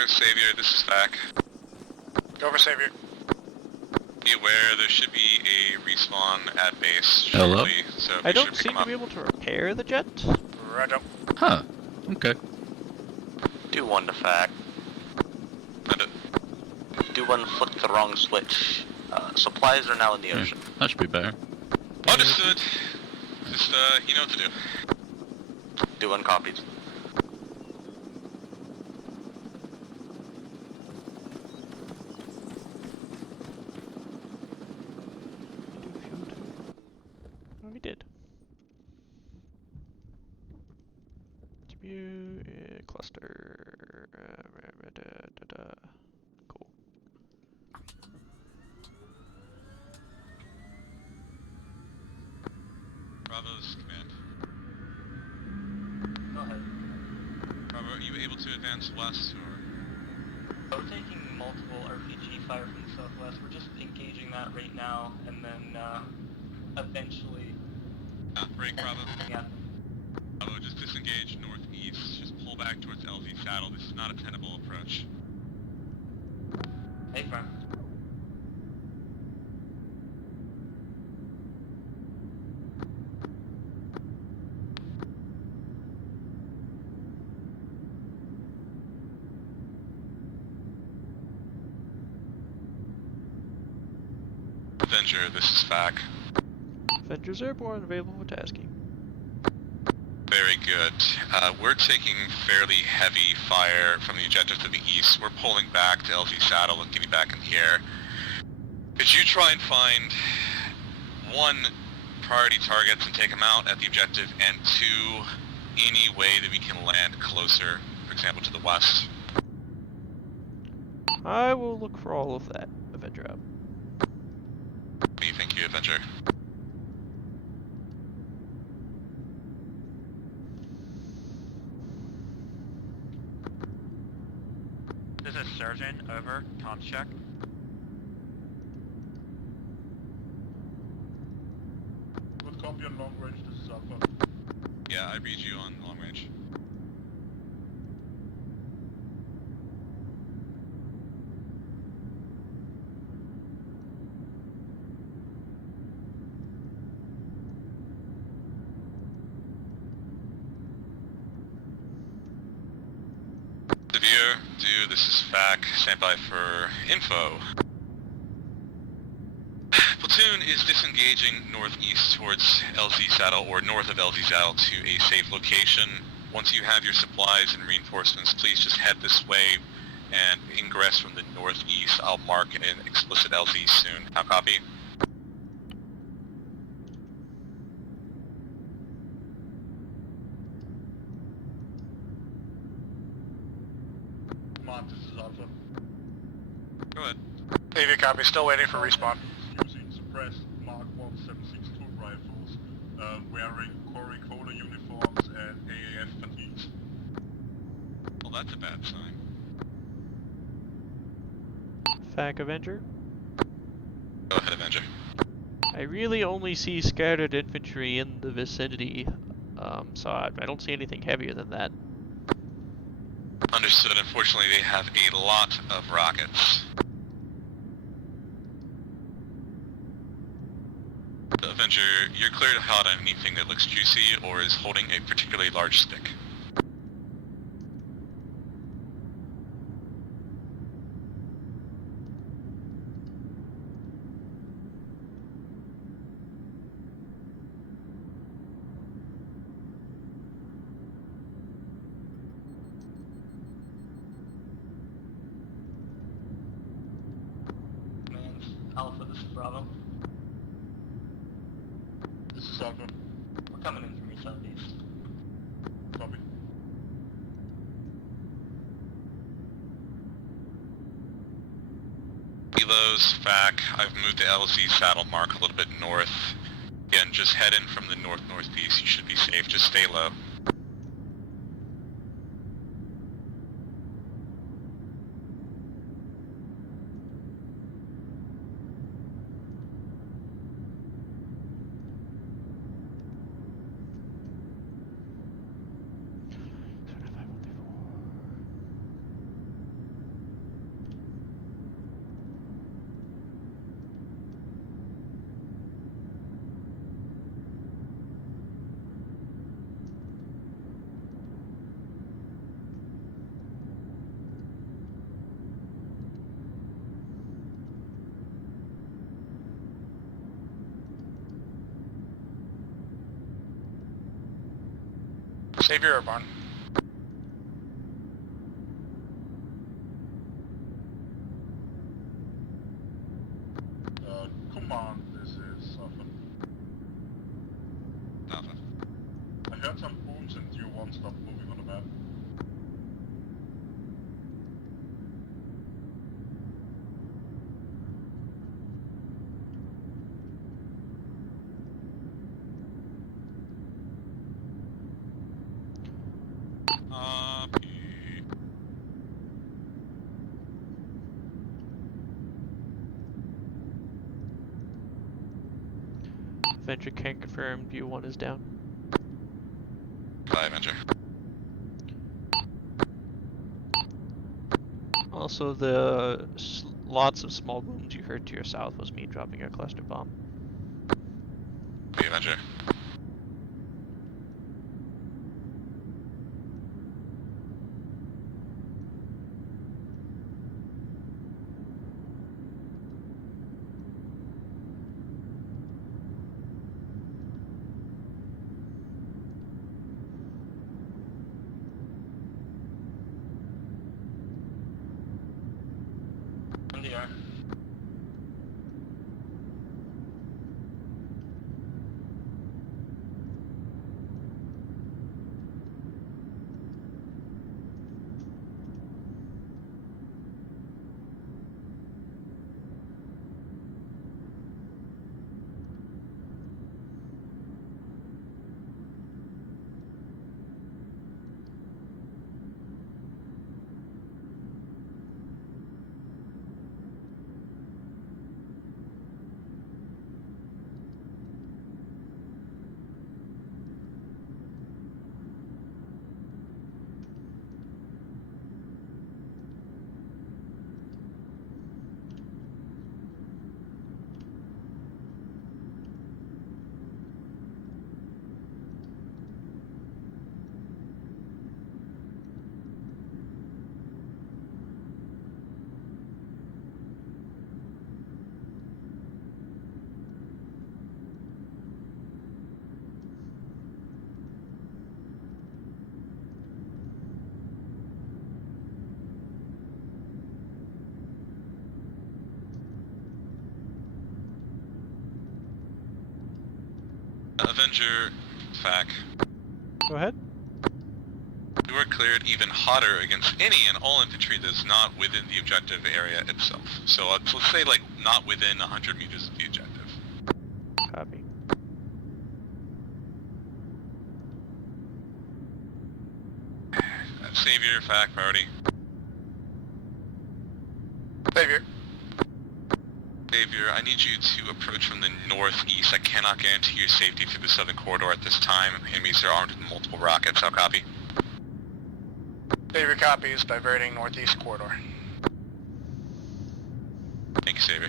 Savior, this is back. Go over, Savior. Be aware there should be a respawn at base Hello? shortly, so I be sure don't to pick seem them to up. be able to repair the jet. Roger. Huh. Okay. Do one to fact. And, Do one flick the wrong switch. Supplies are now in the Yeah, ocean. that should be better. understood. Just, you know what to do. do uncopied. Oh, we did. Cluster. Cool. Bravo's command. Go ahead. Bravo, are you able to advance west, or? So we're taking multiple RPG fire from the southwest. We're just engaging that right now, and then eventually. Break, Bravo. Yeah. Bravo, just disengage northeast. Just pull back towards LZ Saddle. This is not a tenable approach. Hey, friend. Avenger, this is FAC. Avengers Airborne available for tasking. Very good. We're taking fairly heavy fire from the objective to the east. We're pulling back to LZ Saddle and getting back in the air. Could you try and find one, priority targets and take them out at the objective, and two, any way that we can land closer, for example, to the west? I will look for all of that, Avenger out. What do you think, you Avenger? This is Surgeon, over. Comms check. Good copy on long range, this is Alpha. Yeah, I read you on long range. Severe, this is FAC, stand by for info. Platoon is disengaging northeast towards LZ Saddle, or north of LZ Saddle, to a safe location. Once you have your supplies and reinforcements, please just head this way and ingress from the northeast. I'll mark an explicit LZ soon. How copy? Command, this is Alpha. Go ahead. Navy copy, still waiting for respawn. Using suppressed Mark 1762 rifles, wearing Kore Kola uniforms and AAF fatigues. Well, that's a bad sign. FAC Avenger. Go ahead, Avenger. I really only see scattered infantry in the vicinity, so I don't see anything heavier than that. Understood. Unfortunately, they have a lot of rockets. Avenger, you're clear to hot on anything that looks juicy or is holding a particularly large stick. Command Alpha, this is Bravo. This is Alpha. We're coming in from your southeast. Copy. Elos, FAC, I've moved the LZ Saddle mark a little bit north. Again, just head in from the north-northeast. You should be safe. Just stay low. Savior Airborne. Command, this is Suffolk. Alpha. I heard some booms and you won't stop moving on the map. Copy. Avenger can confirm View 1 is down. Bye, Avenger. Also, the lots of small booms you heard to your south was me dropping a cluster bomb. Bye, Avenger. In the air. Avenger, FAC. Go ahead. You are cleared even hotter against any and all infantry that is not within the objective area itself. So let's say like not within 100 meters of the objective. Copy. Savior, FAC, priority. Savior. Savior, I need you to approach from the northeast. I cannot guarantee your safety through the southern corridor at this time. Enemies are armed with multiple rockets. I'll copy. Savior copies, diverting northeast corridor. Thank you, Savior.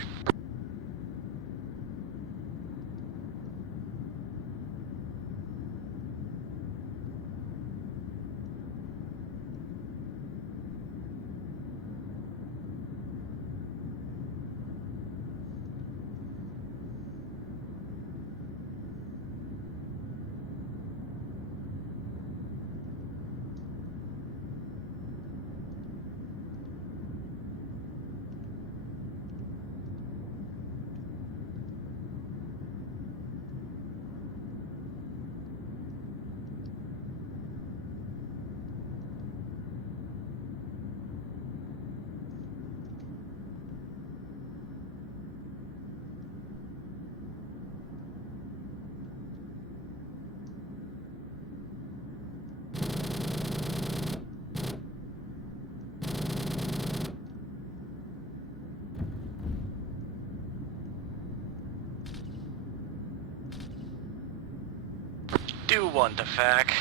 Do one to FAC.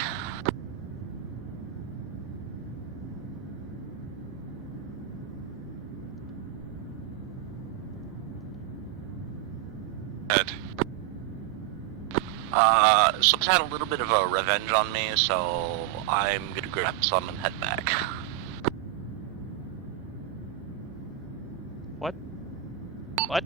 Head. Someone's had a little bit of a revenge on me, so I'm gonna grab some and head back. What? What?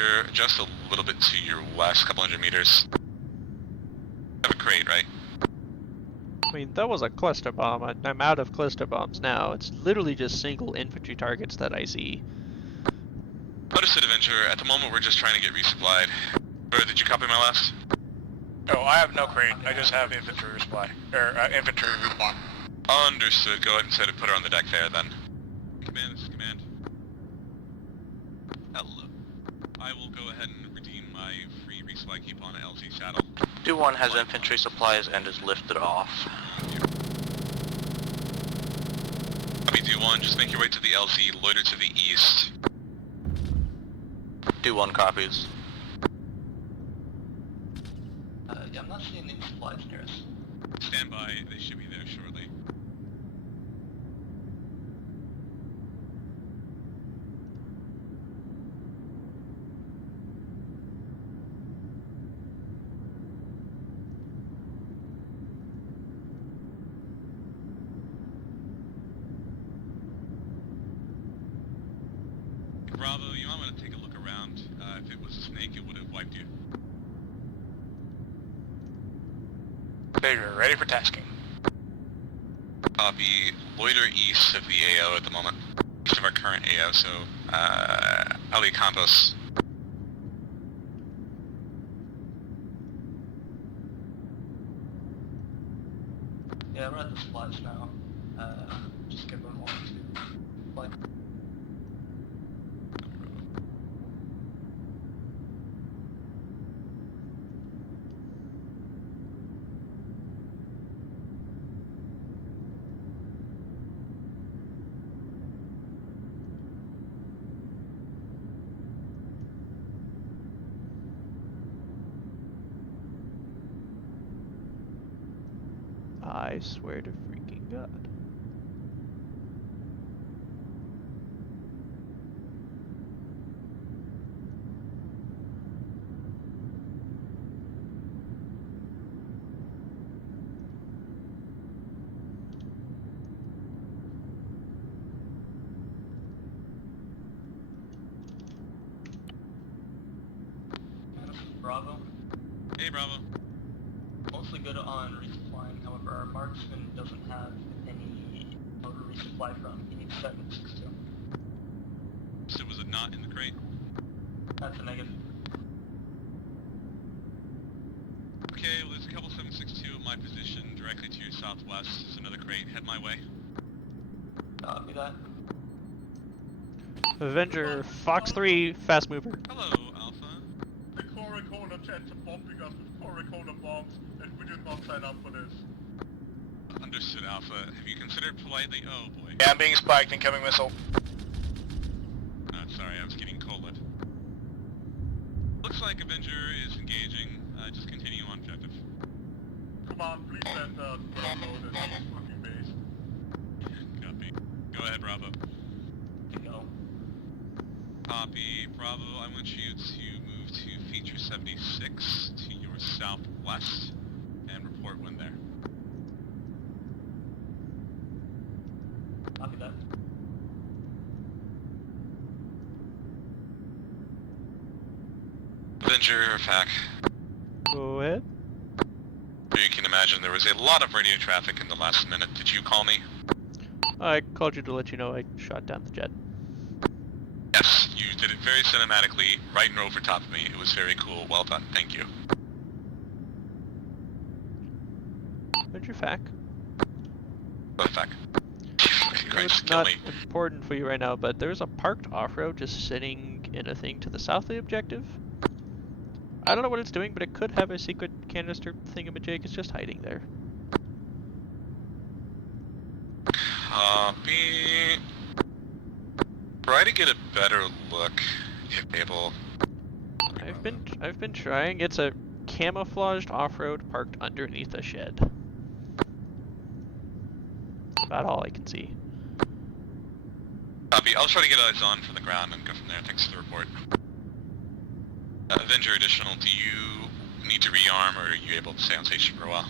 Avenger, just a little bit to your west, couple hundred meters. Have a crate, right? I mean, that was a cluster bomb. I'm out of cluster bombs now. It's literally just single infantry targets that I see. Understood, Avenger. At the moment, we're just trying to get resupplied. Or did you copy my last? Oh, I have no crate. I just have infantry resupply. Or, infantry route Understood. Go ahead and put her on the deck there, then. Command, this is command. Hello. I will go ahead and redeem my free resupply coupon at LZ Saddle. Do-1 has infantry supplies and is lifted off. Copy Do-1, just make your way to the LZ, loiter to the east. Do-1 copies. Yeah, I'm not seeing any supplies near us. Stand by, they should be there shortly. Bravo, you might want to take a look around. If it was a snake, it would have wiped you. Bigger, ready for tasking. Copy. Loiter east of the AO at the moment. East of our current AO, so, Ali Campos. Yeah, we're at the supplies now. Just give them one to like. I swear to freaking God. Bravo. Hey, Bravo. Mostly good on resupplying, however, our marksman doesn't have any motor resupply from. He needs 762. So was it not in the crate? That's a negative. Okay, well there's a couple 762 at my position, directly to your southwest. There's another crate, head my way. Copy that. Avenger, Fox 3, fast mover. Hello, Alpha. The Kore Kola jets are bombing us with Kore Kola bombs, and we did not sign up for this. Understood, Alpha. Have you considered politely? Oh boy. Yeah, I'm being spiked. Incoming missile. Sorry, I was getting cold. Looks like Avenger is engaging. Just continue on objective. Come on, please let Bravo know that he's fucking base. Copy. Go ahead, Bravo. Go. Copy. Bravo, I want you to move to feature 76 to your southwest and report when there. Copy that. Avenger, FAC. Go ahead. You can imagine there was a lot of radio traffic in the last minute. Did you call me? I called you to let you know I shot down the jet. Yes, you did it very cinematically, right and over top of me. It was very cool. Well done. Thank you. Avenger FAC. What FAC? It's Kill not me. important for you right now, but there's a parked off-road just sitting in a thing to the south of the objective. I don't know what it's doing, but it could have a secret canister thingamajig. It's just hiding there. Copy. Try to get a better look, if able. I've been trying. It's a camouflaged off-road parked underneath a shed. That's about all I can see. Copy. I'll try to get eyes on from the ground and go from there. Thanks for the report. Avenger additional, do you need to rearm or are you able to stay on station for a while?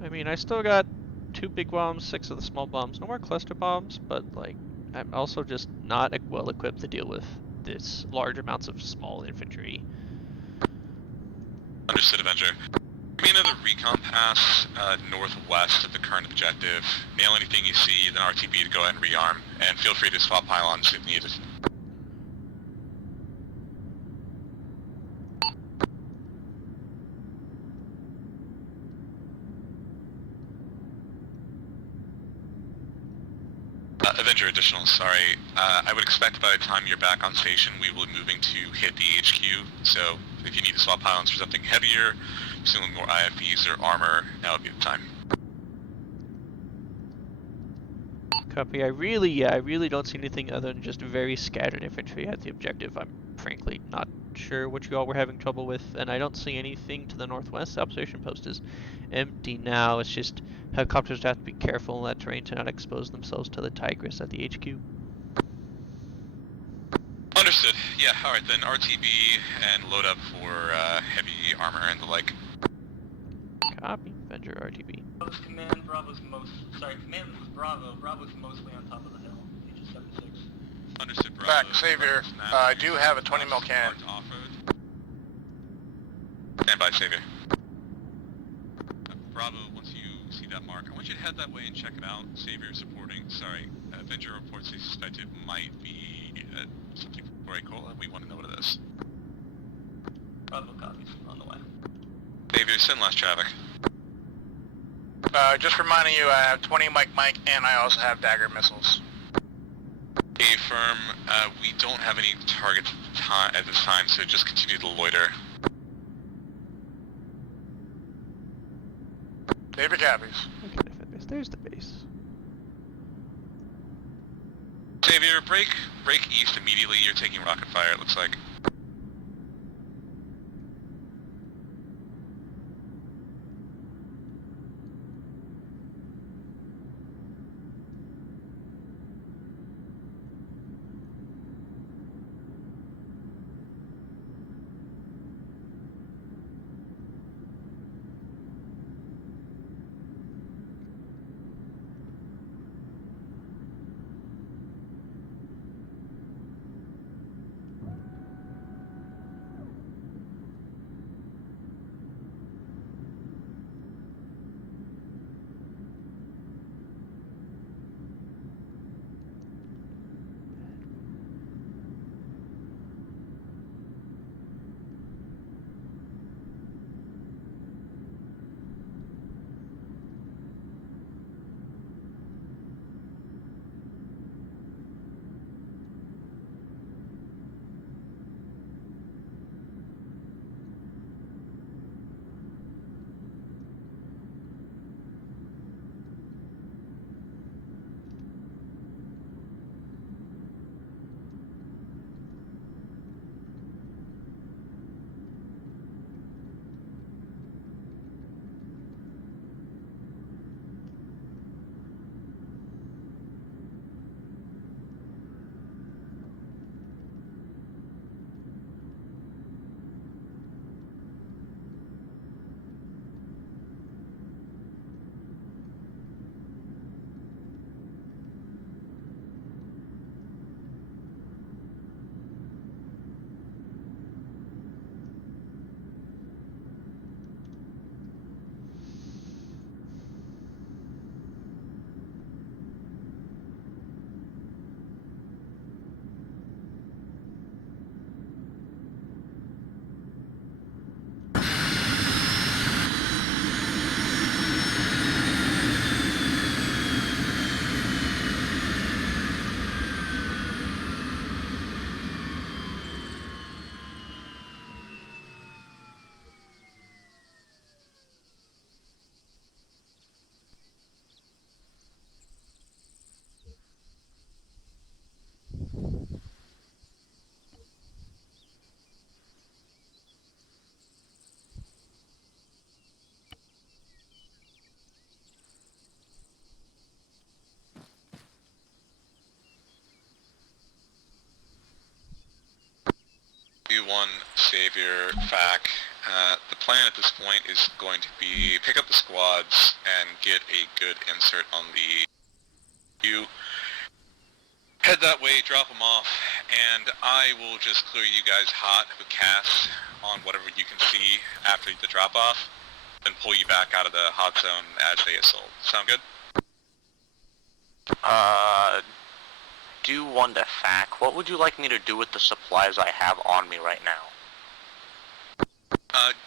I mean, I still got 2 big bombs, 6 of the small bombs. No more cluster bombs, but like, I'm also just not well equipped to deal with this large amounts of small infantry. Understood, Avenger. Give me another recon pass northwest of the current objective. Nail anything you see, then RTB to go ahead and rearm, and feel free to swap pylons if needed. Avenger additional, sorry. I would expect by the time you're back on station, we will be moving to hit the HQ. So if you need to swap pylons for something heavier, assuming more IFVs or armor, now would be the time. Copy. I really don't see anything other than just very scattered infantry at the objective. I'm frankly not sure what you all were having trouble with, and I don't see anything to the northwest. The observation post is empty now. It's just helicopters have to be careful in that terrain to not expose themselves to the Tigris at the HQ. Understood. Yeah, alright then, RTB and load up for heavy armor and the like. Copy. Avenger RTB. Bravo's command, command, this is Bravo. Bravo's mostly on top of the hill. H76. Understood, Bravo. Back, Savior. I do have a 20 mil cannon. Stand by, Savior. Bravo, once you see that mark, I want you to head that way and check it out. Savior supporting, sorry, Avenger reports they suspect it might be something from Kore Kola. We want to know what it is. Bravo copies, on the way. Savior, send last traffic. Just reminding you, I have 20 Mike, and I also have dagger missiles. Hey, firm, we don't have any targets at this time, so just continue to loiter. Savior copies. Okay, there's the base. Savior, break east immediately. You're taking rocket fire, it looks like. U1 Savior FAC. The plan at this point is going to be pick up the squads and get a good insert on the U. Head that way, drop them off, and I will just clear you guys hot with CAS on whatever you can see after the drop-off, then pull you back out of the hot zone as they assault. Sound good? Do one to FAC. What would you like me to do with the supplies I have on me right now?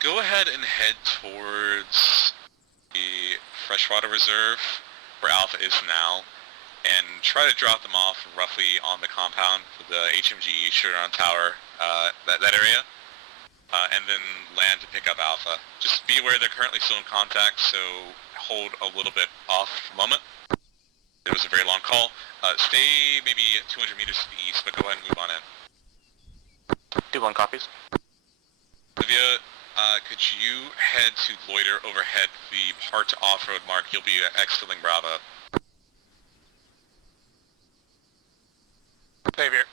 Go ahead and head towards the freshwater reserve, where Alpha is now, and try to drop them off roughly on the compound for the HMG Shuron Tower, that area, and then land to pick up Alpha. Just be aware they're currently still in contact, so hold a little bit off for a moment. It was a very long call. Stay maybe 200 meters to the east, but go ahead and move on in. Do one copies. Olivia, could you head to loiter overhead the part to off-road mark? You'll be exiting Bravo. Xavier.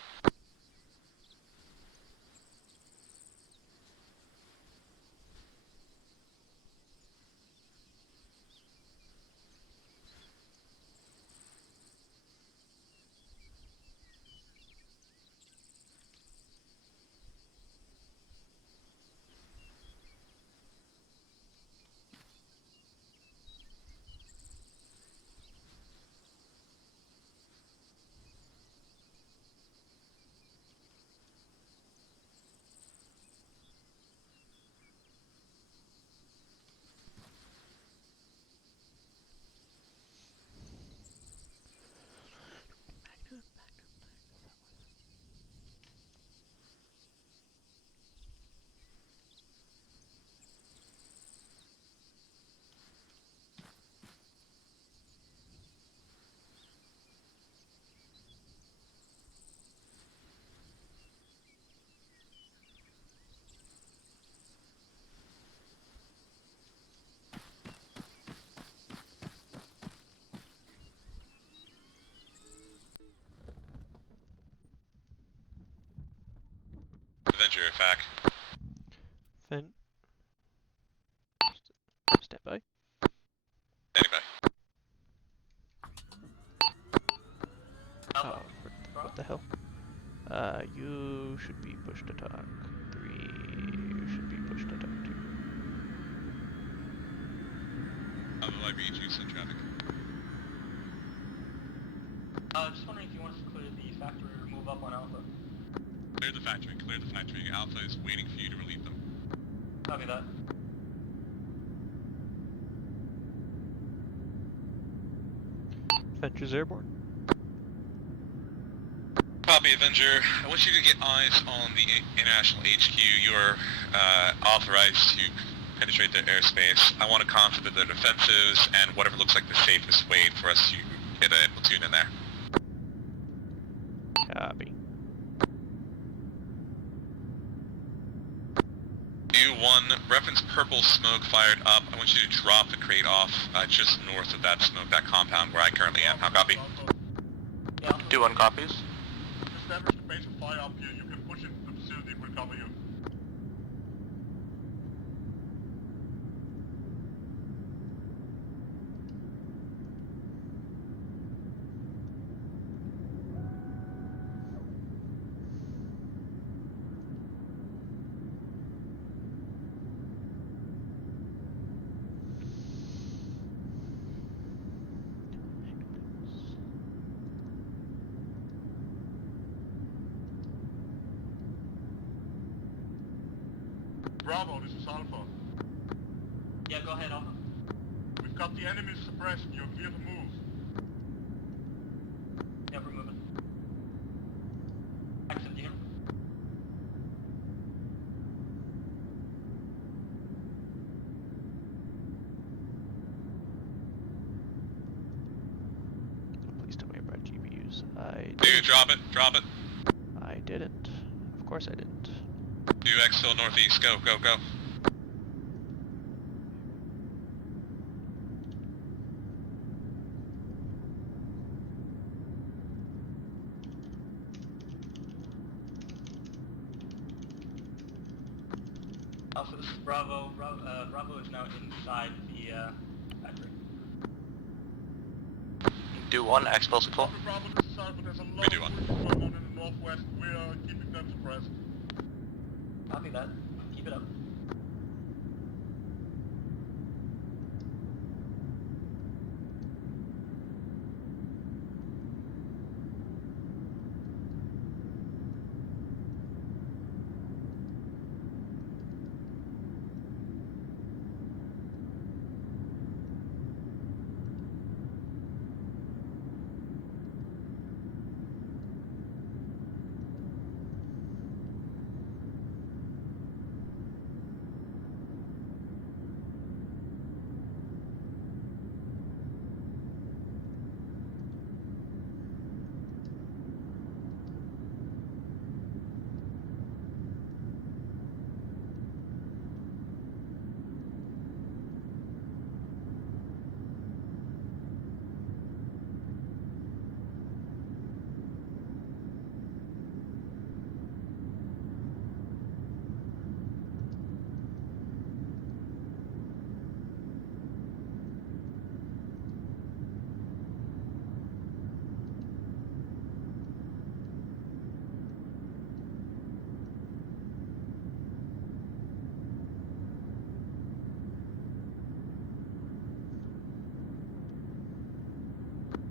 Avenger, FAC. Then step by. Anyway. Oh, what the hell? You should be pushed to talk 3. You should be pushed to talk 2. On the library, juice and traffic. Just wondering if you want us to clear the factory or move up on Alpha. Clear the factory, clear the factory. Alpha is waiting for you to relieve them. Copy that. Adventures airborne. Copy, Avenger. I want you to get eyes on the International HQ. You're authorized to penetrate their airspace. I want to confident their defenses and whatever looks like the safest way for us to get a platoon in there. Copy. U1, reference purple smoke fired up. I want you to drop the crate off just north of that smoke, that compound where I currently am. How copy? Yeah. Do one copies. Establish the base of fire up here. You can push into the facility. We'll cover you. Bravo, this is Alpha. Yeah, go ahead, Alpha. We've got the enemies suppressed. You're clear to move. Yeah, we're moving. Accent, do you hear me? Please tell me I brought GPUs. Dude, drop it, drop it. I didn't. Of course I didn't. Do exfil northeast, go, go, go. Alpha, this is Bravo. Bravo is now inside the factory. Do one, Expo Support. Bravo, this is Alpha. There's a lot We do of one. pushes going on in the northwest. We are keeping them suppressed. Copy that. Keep it up.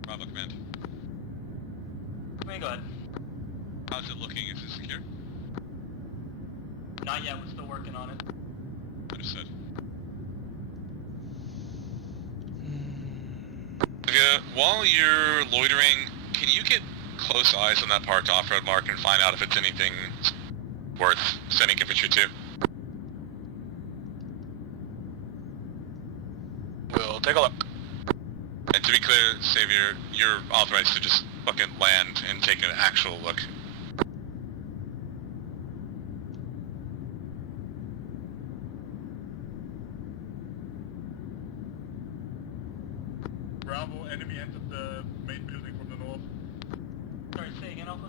Bravo Command. Go ahead. How's it looking? Is it secure? Not yet, we're still working on it. Understood. Olivia, while you're loitering, can you get close eyes on that parked off-road mark and find out if it's anything worth sending infantry to? We'll take a look. And to be clear, Savior, you're authorized to just fucking land and take an actual look. Bravo, enemy entered the main building from the north. Sorry, say again, Alpha?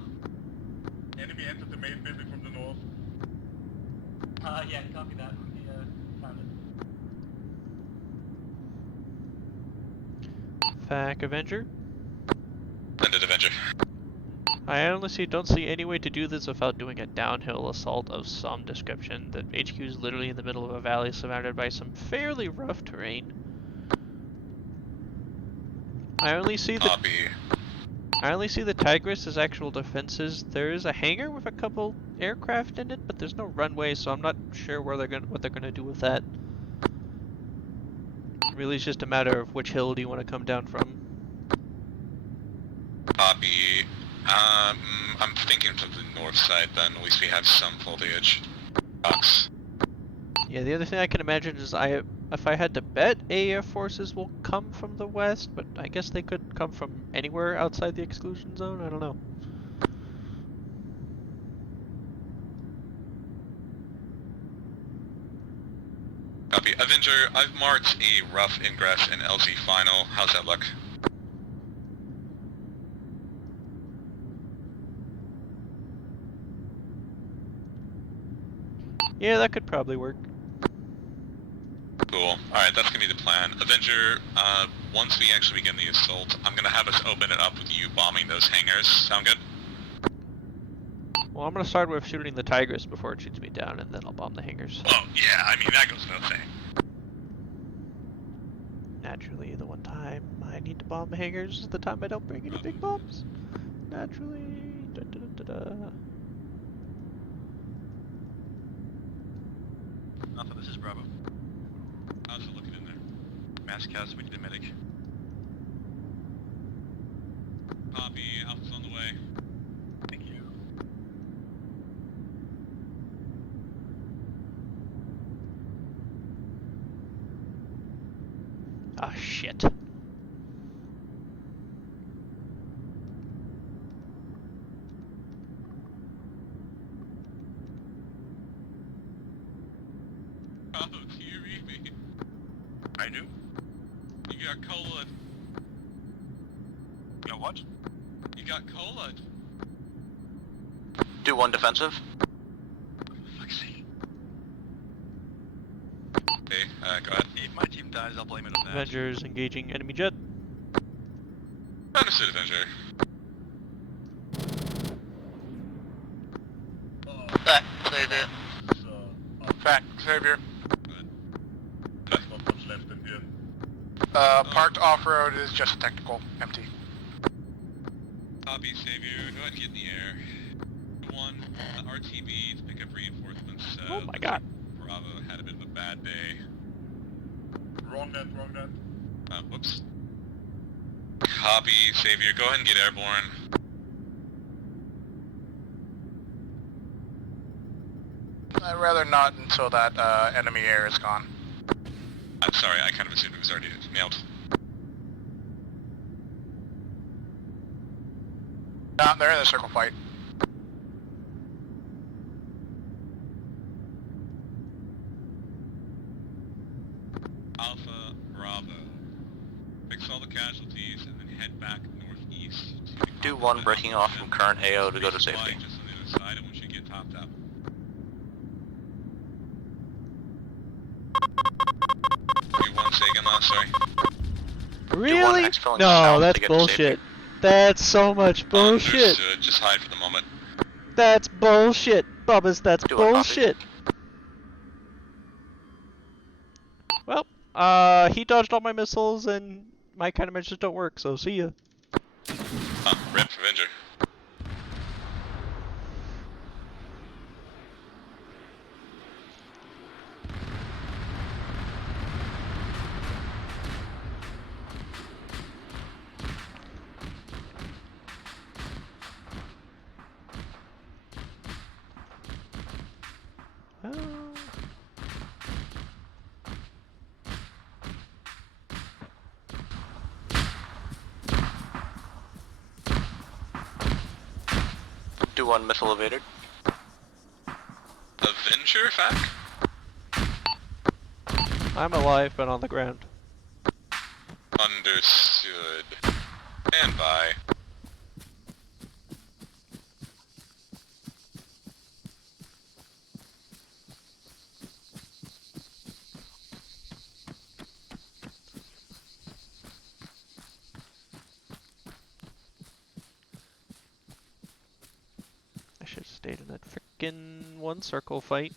Enemy entered the main building from the north. Yeah, copy that. We found it. Fac Avenger. Landed Avenger. I honestly don't see any way to do this without doing a downhill assault of some description. The HQ is literally in the middle of a valley surrounded by some fairly rough terrain. I only see the Tigris as actual defenses. There is a hangar with a couple aircraft in it, but there's no runway, so I'm not sure what they're gonna do with that. Really, it's just a matter of which hill do you want to come down from. Copy. I'm thinking to the north side then, at least we have some foliage. Box. Yeah, the other thing I can imagine is if I had to bet, air forces will come from the west, but I guess they could come from anywhere outside the exclusion zone. I don't know. Copy. Avenger, I've marked a rough ingress in LZ final. How's that look? Yeah, that could probably work. Cool. Alright, that's gonna be the plan. Avenger, once we actually begin the assault, I'm gonna have us open it up with you bombing those hangars. Sound good? Well, I'm gonna start with shooting the Tigris before it shoots me down, and then I'll bomb the hangars. Oh, yeah, I mean, that goes without saying. Naturally, the one time I need to bomb the hangars is the time I don't bring any big bombs. Naturally. Da, da, da, da, da. Alpha, this is Bravo. How's it looking in there? Mass cast, we need a medic. Copy, Alpha's on the way. Thank you. Ah, shit. Oh, do you read me? I do. You got cola. You know what? You got cola. Do one defensive. Fuck's sake. Okay, go ahead. If my team dies, I'll blame it on that. Avengers engaging enemy jet. Understood, Avenger. That played it. Fact, Xavier. There's not much left in here. Parked off-road is just technical, empty. Copy, Savior. Go ahead and get in the air. One, RTB to pick up reinforcements. Oh my god. Bravo had a bit of a bad day. Wrong net. Whoops. Copy, Savior. Go ahead and get airborne. I'd rather not until that enemy air is gone. I'm sorry, I kind of assumed it was already nailed. Nah, they're in the circle fight. Alpha, Bravo. Fix all the casualties and then head back northeast to the Do one breaking off from current AO to go to safety. Just on the other side, I want you to get topped up. Do one say again last, sorry. Really? exfilling No, south that's to get to bullshit. That's so much bullshit. Understood, just hide for the moment. That's bullshit, Bubbas. That's Do a copy. bullshit. Well, he dodged all my missiles, and my countermeasures don't work. So see ya. Rip, Avenger. Do one missile evaded. Avenger, Fac? I'm alive, but on the ground. Understood. Stand by. I should have stayed in that frickin' one circle fight.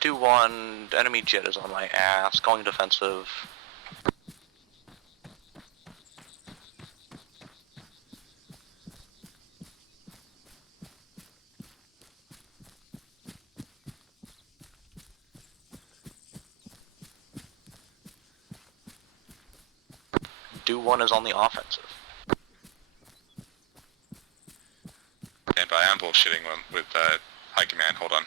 Do one. The enemy jet is on my ass. Going defensive. Do one is on the offensive. Stand by, I'm bullshitting with high command, hold on.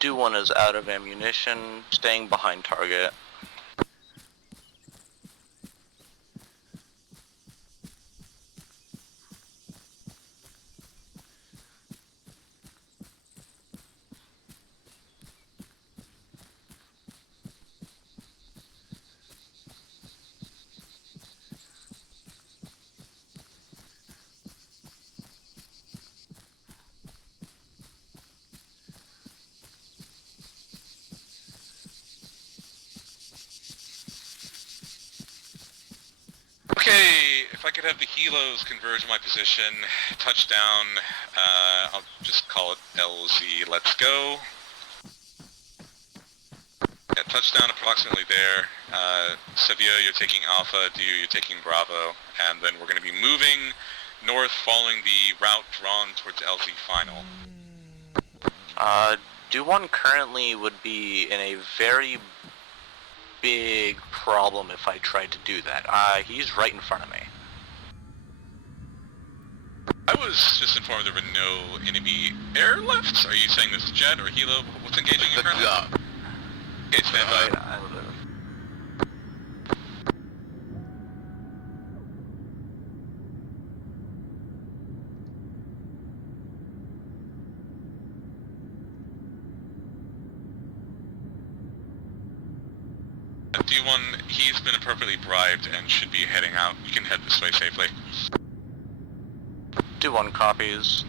Do one is out of ammunition, staying behind target. Okay, if I could have the helos converge my position, touchdown, I'll just call it LZ, let's go. Yeah, touchdown approximately there. Sevilla, you're taking Alpha, Du, you're taking Bravo, and then we're going to be moving north following the route drawn towards LZ final. Do one currently would be in a very big problem if I tried to do that. He's right in front of me. I was just informed there were no enemy airlifts. Are you saying this is jet or helo? What's engaging you currently? Okay, stand by. D1, he's been appropriately bribed and should be heading out. You can head this way safely. D1 copies.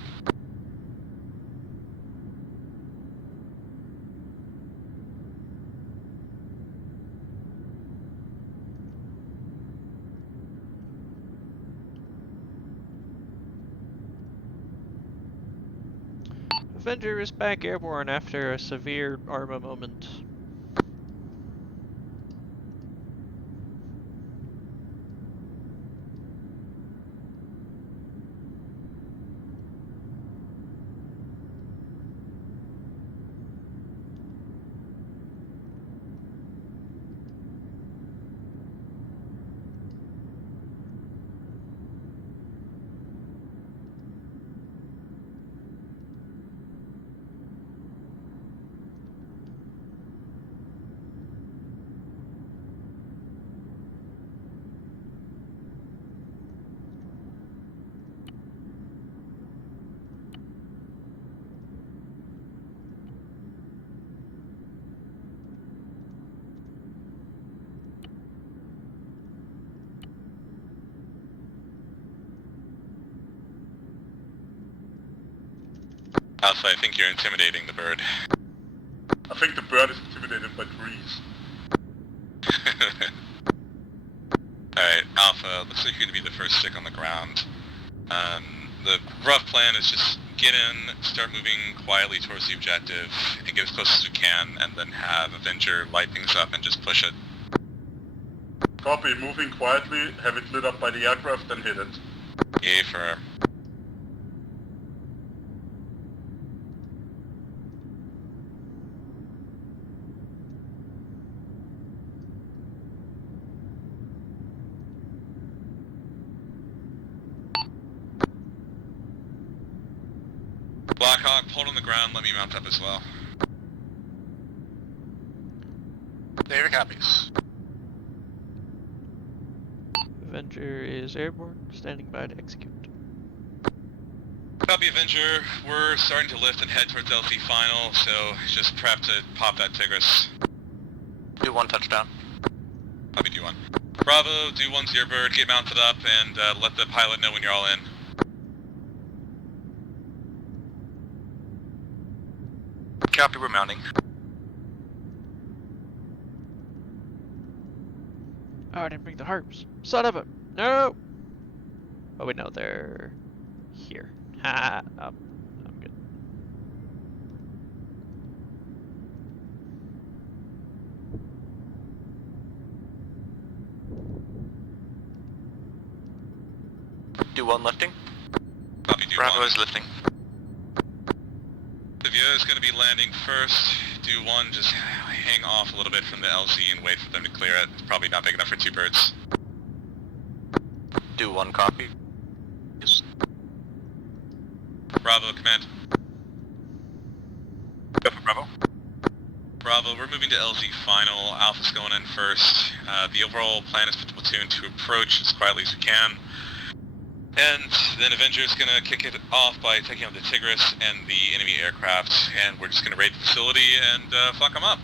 Avenger is back airborne after a severe armor moment. Alpha, I think you're intimidating the bird. I think the bird is intimidated by trees. Alright, Alpha, looks like you're going to be the first stick on the ground. The rough plan is just get in, start moving quietly towards the objective, and get as close as you can, and then have Avenger light things up and just push it. Copy, moving quietly, have it lit up by the aircraft, then hit it. Yay for... Blackhawk, hold on the ground, let me mount up as well. David copies. Avenger is airborne, standing by to execute. Copy, Avenger. We're starting to lift and head towards LC final, so just prep to pop that Tigris. Do one touchdown. Copy, D1. Bravo, D1's your bird, get mounted up, and let the pilot know when you're all in. Copy, we're mounting. Oh, I didn't bring the harps. Son of a... No! Oh wait, no, they're... here. Ha! I'm good. Do one lifting. Copy, D1. Bravo is lifting. Sevilla is going to be landing first. D1, just hang off a little bit from the LZ and wait for them to clear it. It's probably not big enough for two birds. Do one copy. Yes. Bravo, command. Go for Bravo. Bravo, we're moving to LZ final. Alpha's going in first. The overall plan is for the platoon to approach as quietly as we can. And then Avenger's gonna kick it off by taking out the Tigris and the enemy aircraft, and we're just gonna raid the facility and fuck them up.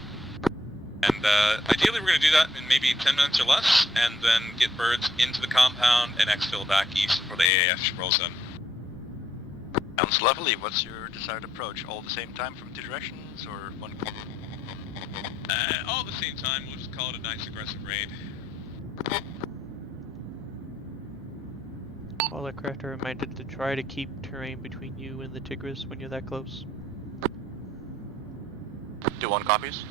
And ideally we're gonna do that in maybe 10 minutes or less, and then get birds into the compound and exfil back east before the AAF rolls in. Sounds lovely. What's your desired approach? All at the same time from two directions, or one? All at the same time, we'll just call it a nice aggressive raid. All aircraft are reminded to try to keep terrain between you and the Tigris when you're that close. Do one copies.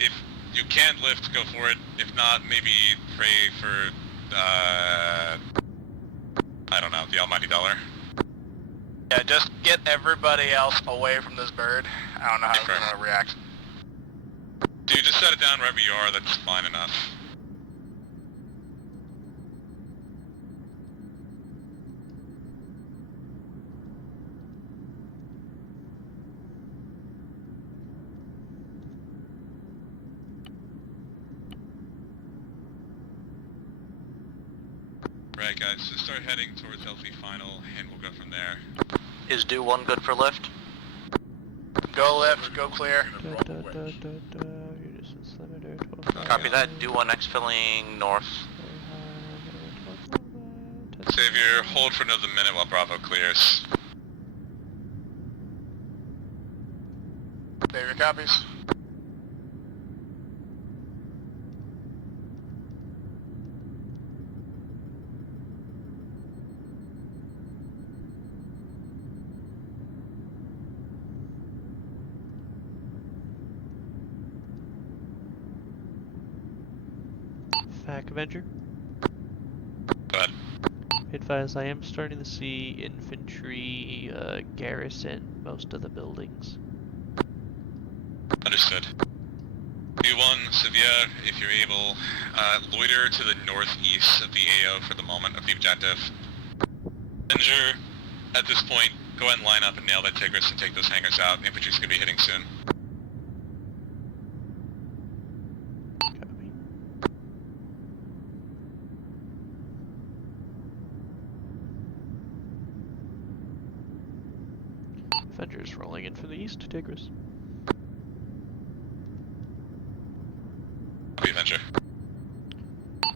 if you can lift, go for it. If not, maybe pray for, I don't know, the almighty dollar. Yeah, just get everybody else away from this bird. I don't know how Confirm. it's gonna react. Dude, just set it down wherever you are, that's fine enough. Right, guys, so start heading towards LV Final, and we'll go from there. Is do one good for lift? Go lift, go clear. Your distance limiter, 12 Copy that. Do one exfilling north. Savior, hold for another minute while Bravo clears. Savior copies. Fac Avenger. Go ahead. Advise, I am starting to see infantry garrison most of the buildings. Understood. D1, Sevier, if you're able, loiter to the northeast of the AO for the moment of the objective. Avenger, at this point, go ahead and line up and nail that Tigris and take those hangars out. Infantry's gonna be hitting soon. Copy. Avengers rolling in from the east, Tigris. Copy, Avenger.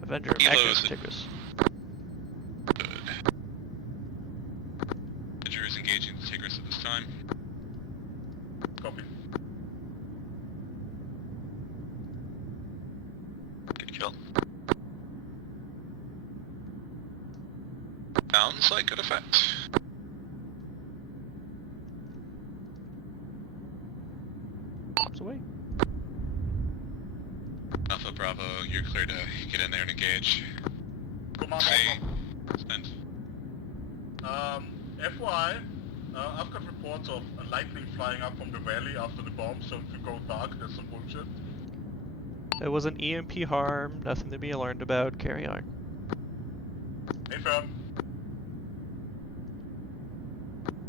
Avenger, Elo's- Magnus, Tigris. Good. Avenger is engaging the Tigris at this time. Copy. Good kill. Sounds like good effect. Pops away. Alpha Bravo, you're clear to get in there and engage. Command Say, Alpha. spend. FYI, I've got reports of lightning flying up from the valley after the bomb, so if you go dark, there's some bullshit. It was an EMP harm, nothing to be alarmed about, carry on. Affirm.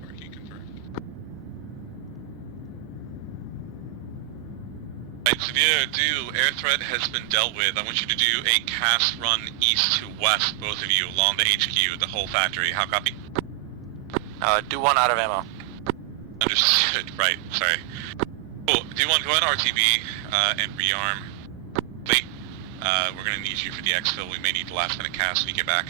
Marquee confirmed. Right, Severe, air threat has been dealt with. I want you to do a cast run east to west, both of you, along the HQ, the whole factory. How copy? Do one out of ammo. Understood, right, sorry. Cool, D1, go on RTV, and rearm. Lee, we're gonna need you for the exfil. We may need the last minute cast when you get back.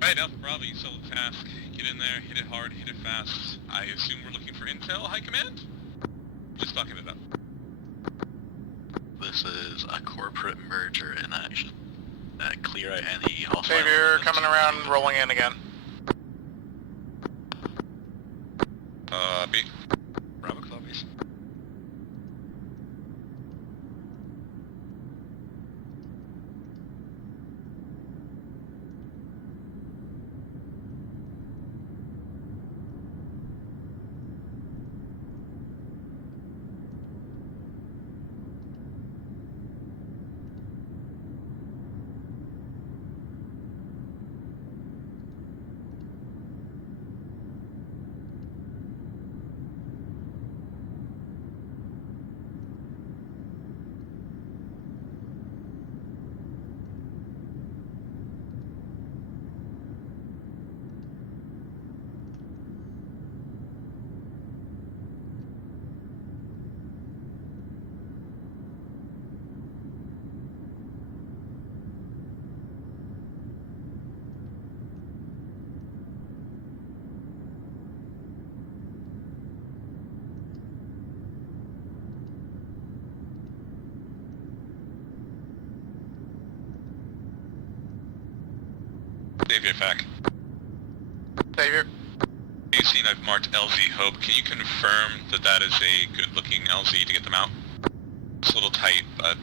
Right, Alpha Bravo, you saw the task. Get in there, hit it hard, hit it fast. I assume we're looking for intel, High Command? Just fucking it up. This is a corporate merger in action. Clear out any hostile Savior elements. coming around, rolling in again. B. Bravo copies. Xavier Fac. Xavier. You've seen I've marked LZ Hope. Can you confirm that that is a good-looking LZ to get them out? It's a little tight, but...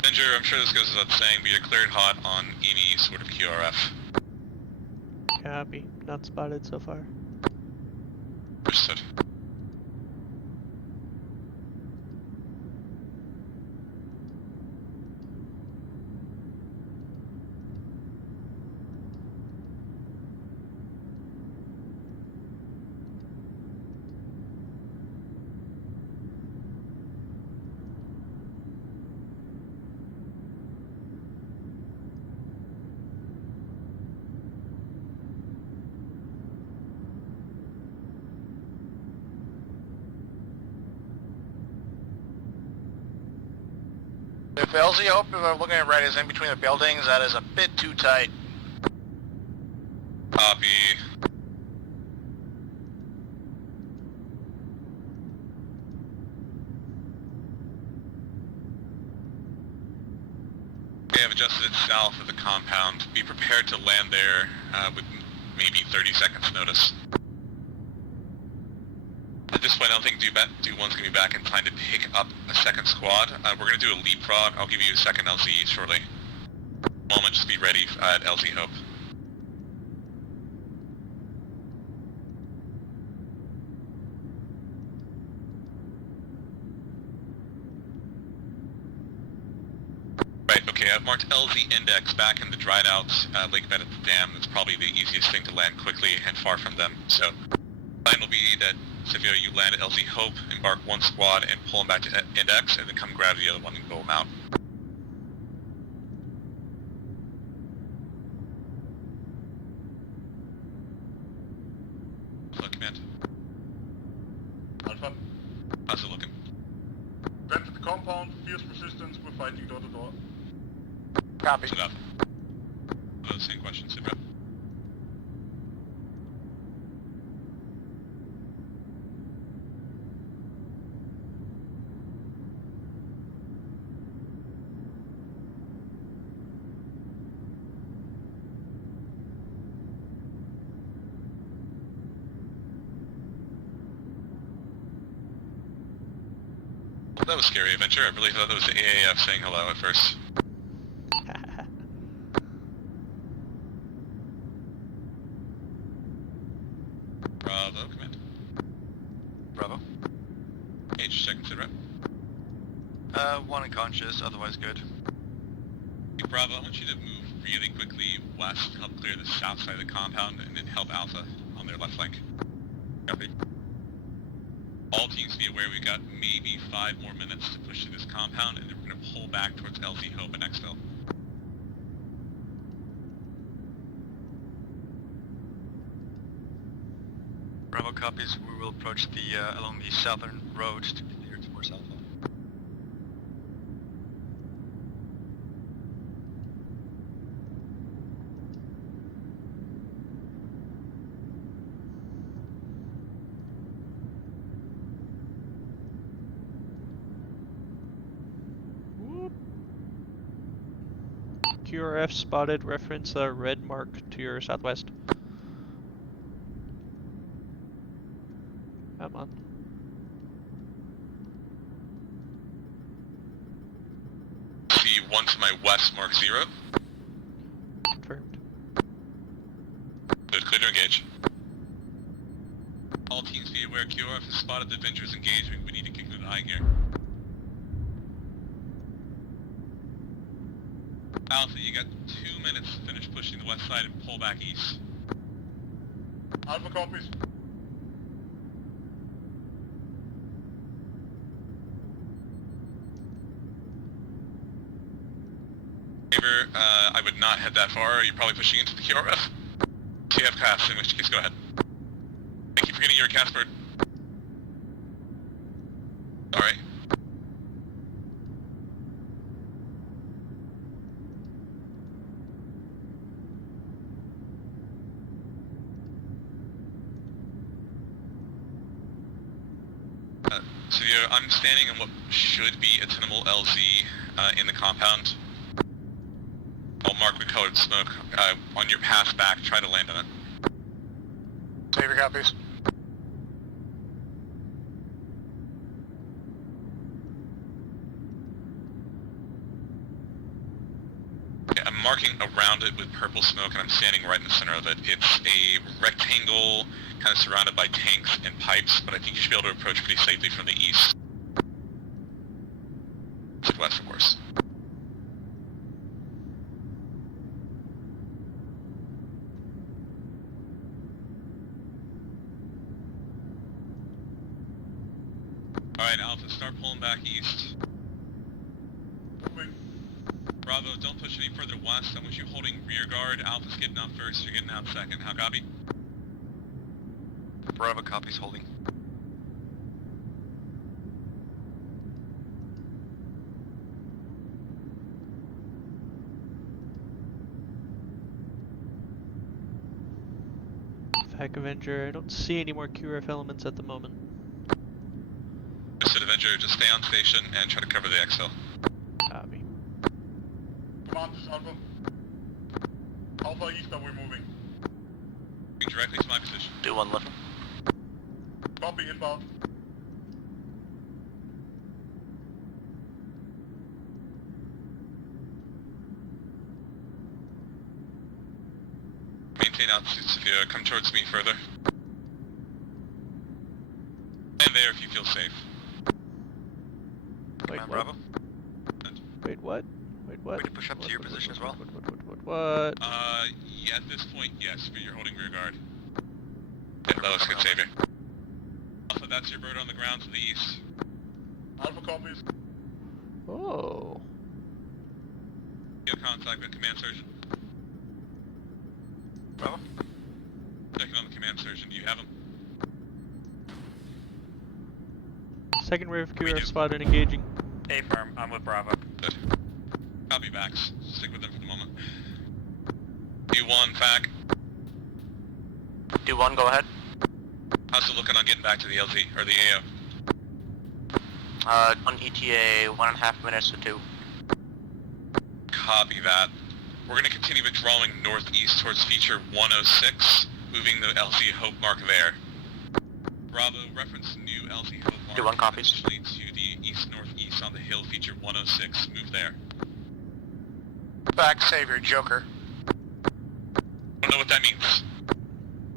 Avenger, I'm sure this goes without saying, but you're cleared hot on any sort of QRF. Copy. Not spotted so far. Understood. If LZ Hope, if I'm looking at it right, is in between the buildings, that is a bit too tight. Copy. They have adjusted it south of the compound. Be prepared to land there with maybe 30 seconds notice. At this point, I don't think Do-1's going to be back in time to pick up a second squad. We're going to do a leapfrog. I'll give you a second LZ shortly. Moment, just be ready at LZ Hope. Right, okay, I've marked LZ Index back in the dried out lake bed at the dam. It's probably the easiest thing to land quickly and far from them. So, plan will be that Scipio, you land at LZ Hope, embark one squad and pull them back to Index, and then come grab the other one and blow them out. Look, command. Alpha. How's it looking? Went to the compound, fierce resistance, we're fighting door to door. Copy. What's it up? Same question, Scipio. That was scary, Adventure. I really thought that was the AAF saying hello at first. Bravo, command. Bravo. H, check and sit rep. One unconscious, otherwise good. Hey, Bravo, I want you to move really quickly west, help clear the south side of the compound, and then help Alpha on their left flank. Copy. All teams be aware we've got maybe 5 more minutes to push through this compound, and then we're going to pull back towards LZ Hope and Exfil. Bravo copies, we will approach the along the southern road to clear towards Alpha. QRF spotted, reference a red mark to your southwest. Come on. See one to my west, mark 0. Confirmed. Good, clear to engage. All teams be aware QRF has spotted the Avengers engaging. We need to kick into high gear. Alpha, you got 2 minutes to finish pushing the west side and pull back east. Alpha copies. Favor, I would not head that far. You're probably pushing into the QRF. TF cast, in which case go ahead. Thank you for getting your Casper. Alright. Severe, I'm standing in what should be a tenable LZ in the compound. I'll mark with colored smoke. On your path back, try to land on it. Savior copies. Yeah, I'm marking around it with purple smoke, and I'm standing right in the center of it. It's a rectangle, kind of surrounded by tanks and pipes, but I think you should be able to approach pretty safely from the east. West, of course. Alright, Alpha, start pulling back east. Moving. Bravo, don't push any further west. I want you holding rear guard. Alpha's getting out first, you're getting out second. How copy? Bravo copies holding. Hack Avenger, I don't see any more QRF elements at the moment. Mr. Avenger, just stay on station and try to cover the exfil. Copy. Command, this is Alpha. Alpha east, and we're moving. Moving directly to my position. Do one left. Copy, inbound. Maintain altitude, Severe. Come towards me further. Stand there if you feel safe. Wait, Command what? Bravo. Wait, what? Wait, what? We can push up to your position as well. What? Yeah, at this point, yes, but you're holding rear guard. Yeah, that looks good, Savior. Alpha, that's your bird on the ground to the east. Alpha copies. Oh. You have contact with Command Surgeon. Bravo. Checking on the Command Surgeon, do you have him? Second wave We do. QRF spotted engaging. A firm. I'm with Bravo. Good. Copy, Vax. Stick with them for the moment. D1, FAC. Do one, go ahead. How's it looking on getting back to the LZ, or the AO? On ETA, 1.5 minutes to 2. Copy that. We're going to continue withdrawing northeast towards feature 106, moving the LZ Hope mark there. Bravo, reference new LZ Hope mark. Do one, copies. Additionally to the east-northeast on the hill, feature 106. Move there. Back, Savior, Joker. Don't know what that means.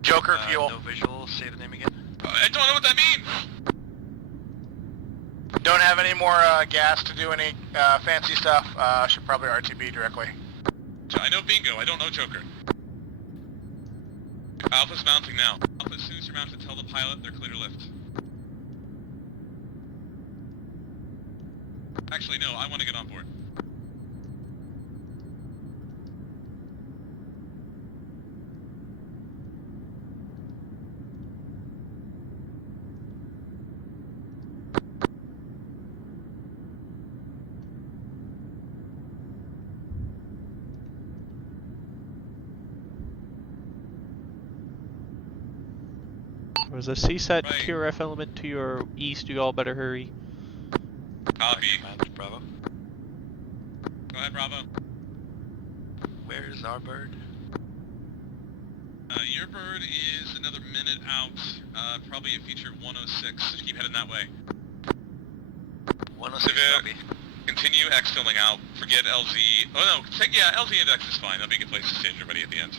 Joker fuel. No visual, say the name again. I don't know what that means! Don't have any more gas to do any fancy stuff. Should probably RTB directly. I know bingo, I don't know Joker. Alpha's mounting now. Alpha, as soon as you're mounted, tell the pilot they're clear to lift. Actually, no, I want to get on board. There's a CSAT Right. QRF element to your east, you all better hurry. Copy. Command Bravo. Go ahead, Bravo. Where is our bird? Your bird is another minute out, probably at feature 106, so keep heading that way. 106 Severe. copy. Continue X-filling out, forget LZ, oh no, LZ index is fine, that'll be a good place to stage everybody at the end.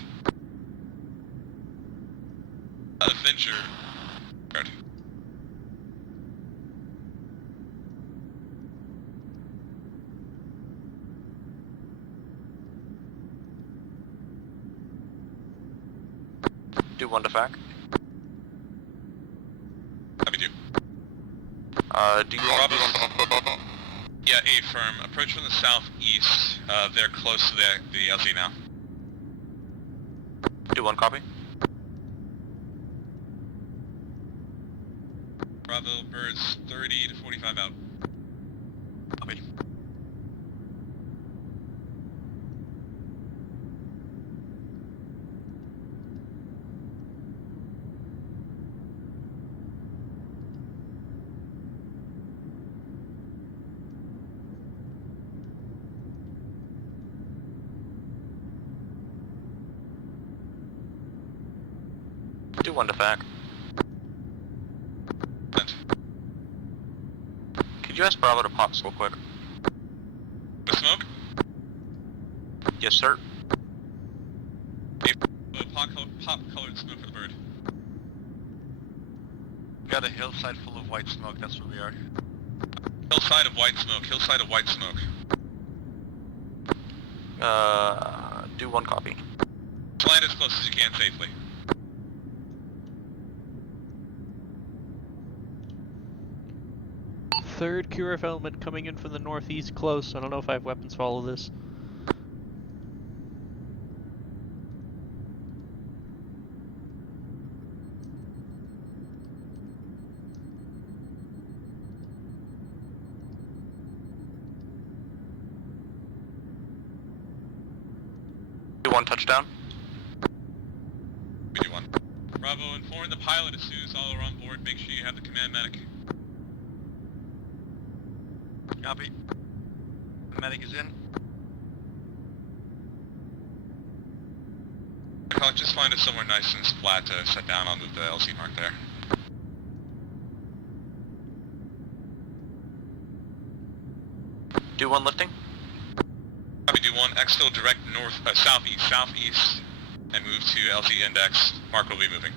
Avenger. Guard. Do one to FAC. Copy do. Do you Bravo. Yeah, A firm. Approach from the southeast. They're close to the LZ now. do one, copy? Bravo, birds 30 to 45 out. Copy. Do 1 to FAC. Could you ask Bravo to pop real quick? The smoke? Yes, sir. Pop colored smoke for the bird. We got a hillside full of white smoke, that's where we are. Hillside of white smoke, hillside of white smoke. Do 1 copy. Land as close as you can safely. Third QRF element coming in from the northeast close. I don't know if I have weapons for all of this. Do 1 touchdown. We do 1. Bravo, inform the pilot as soon as all are on board. Make sure you have the command medic. Copy. The medic is in. Just find us somewhere nice and flat to set down on the LC mark there. Do 1 lifting. Copy, do 1. Exfil direct north, southeast, and move to LC index. Mark will be moving.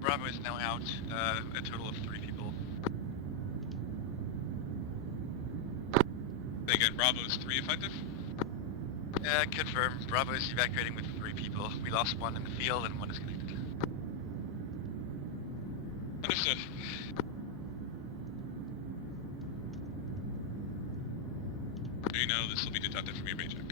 Bravo is now out, a total of 3 people. Say again, Bravo is 3 effective? Confirm. Bravo is evacuating with 3 people. We lost 1 in the field and 1 is connected. Understood. You know this will be deducted from your paycheck.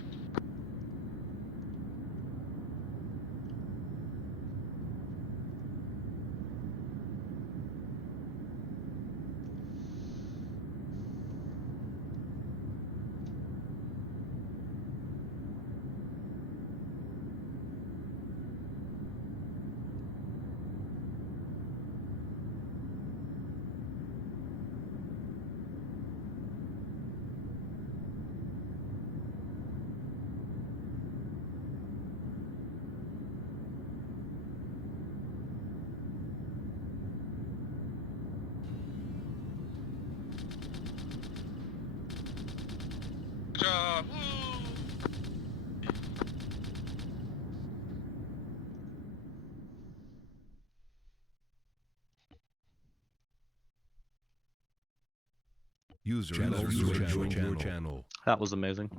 Good job! Woo! User channel. Channel. That was amazing.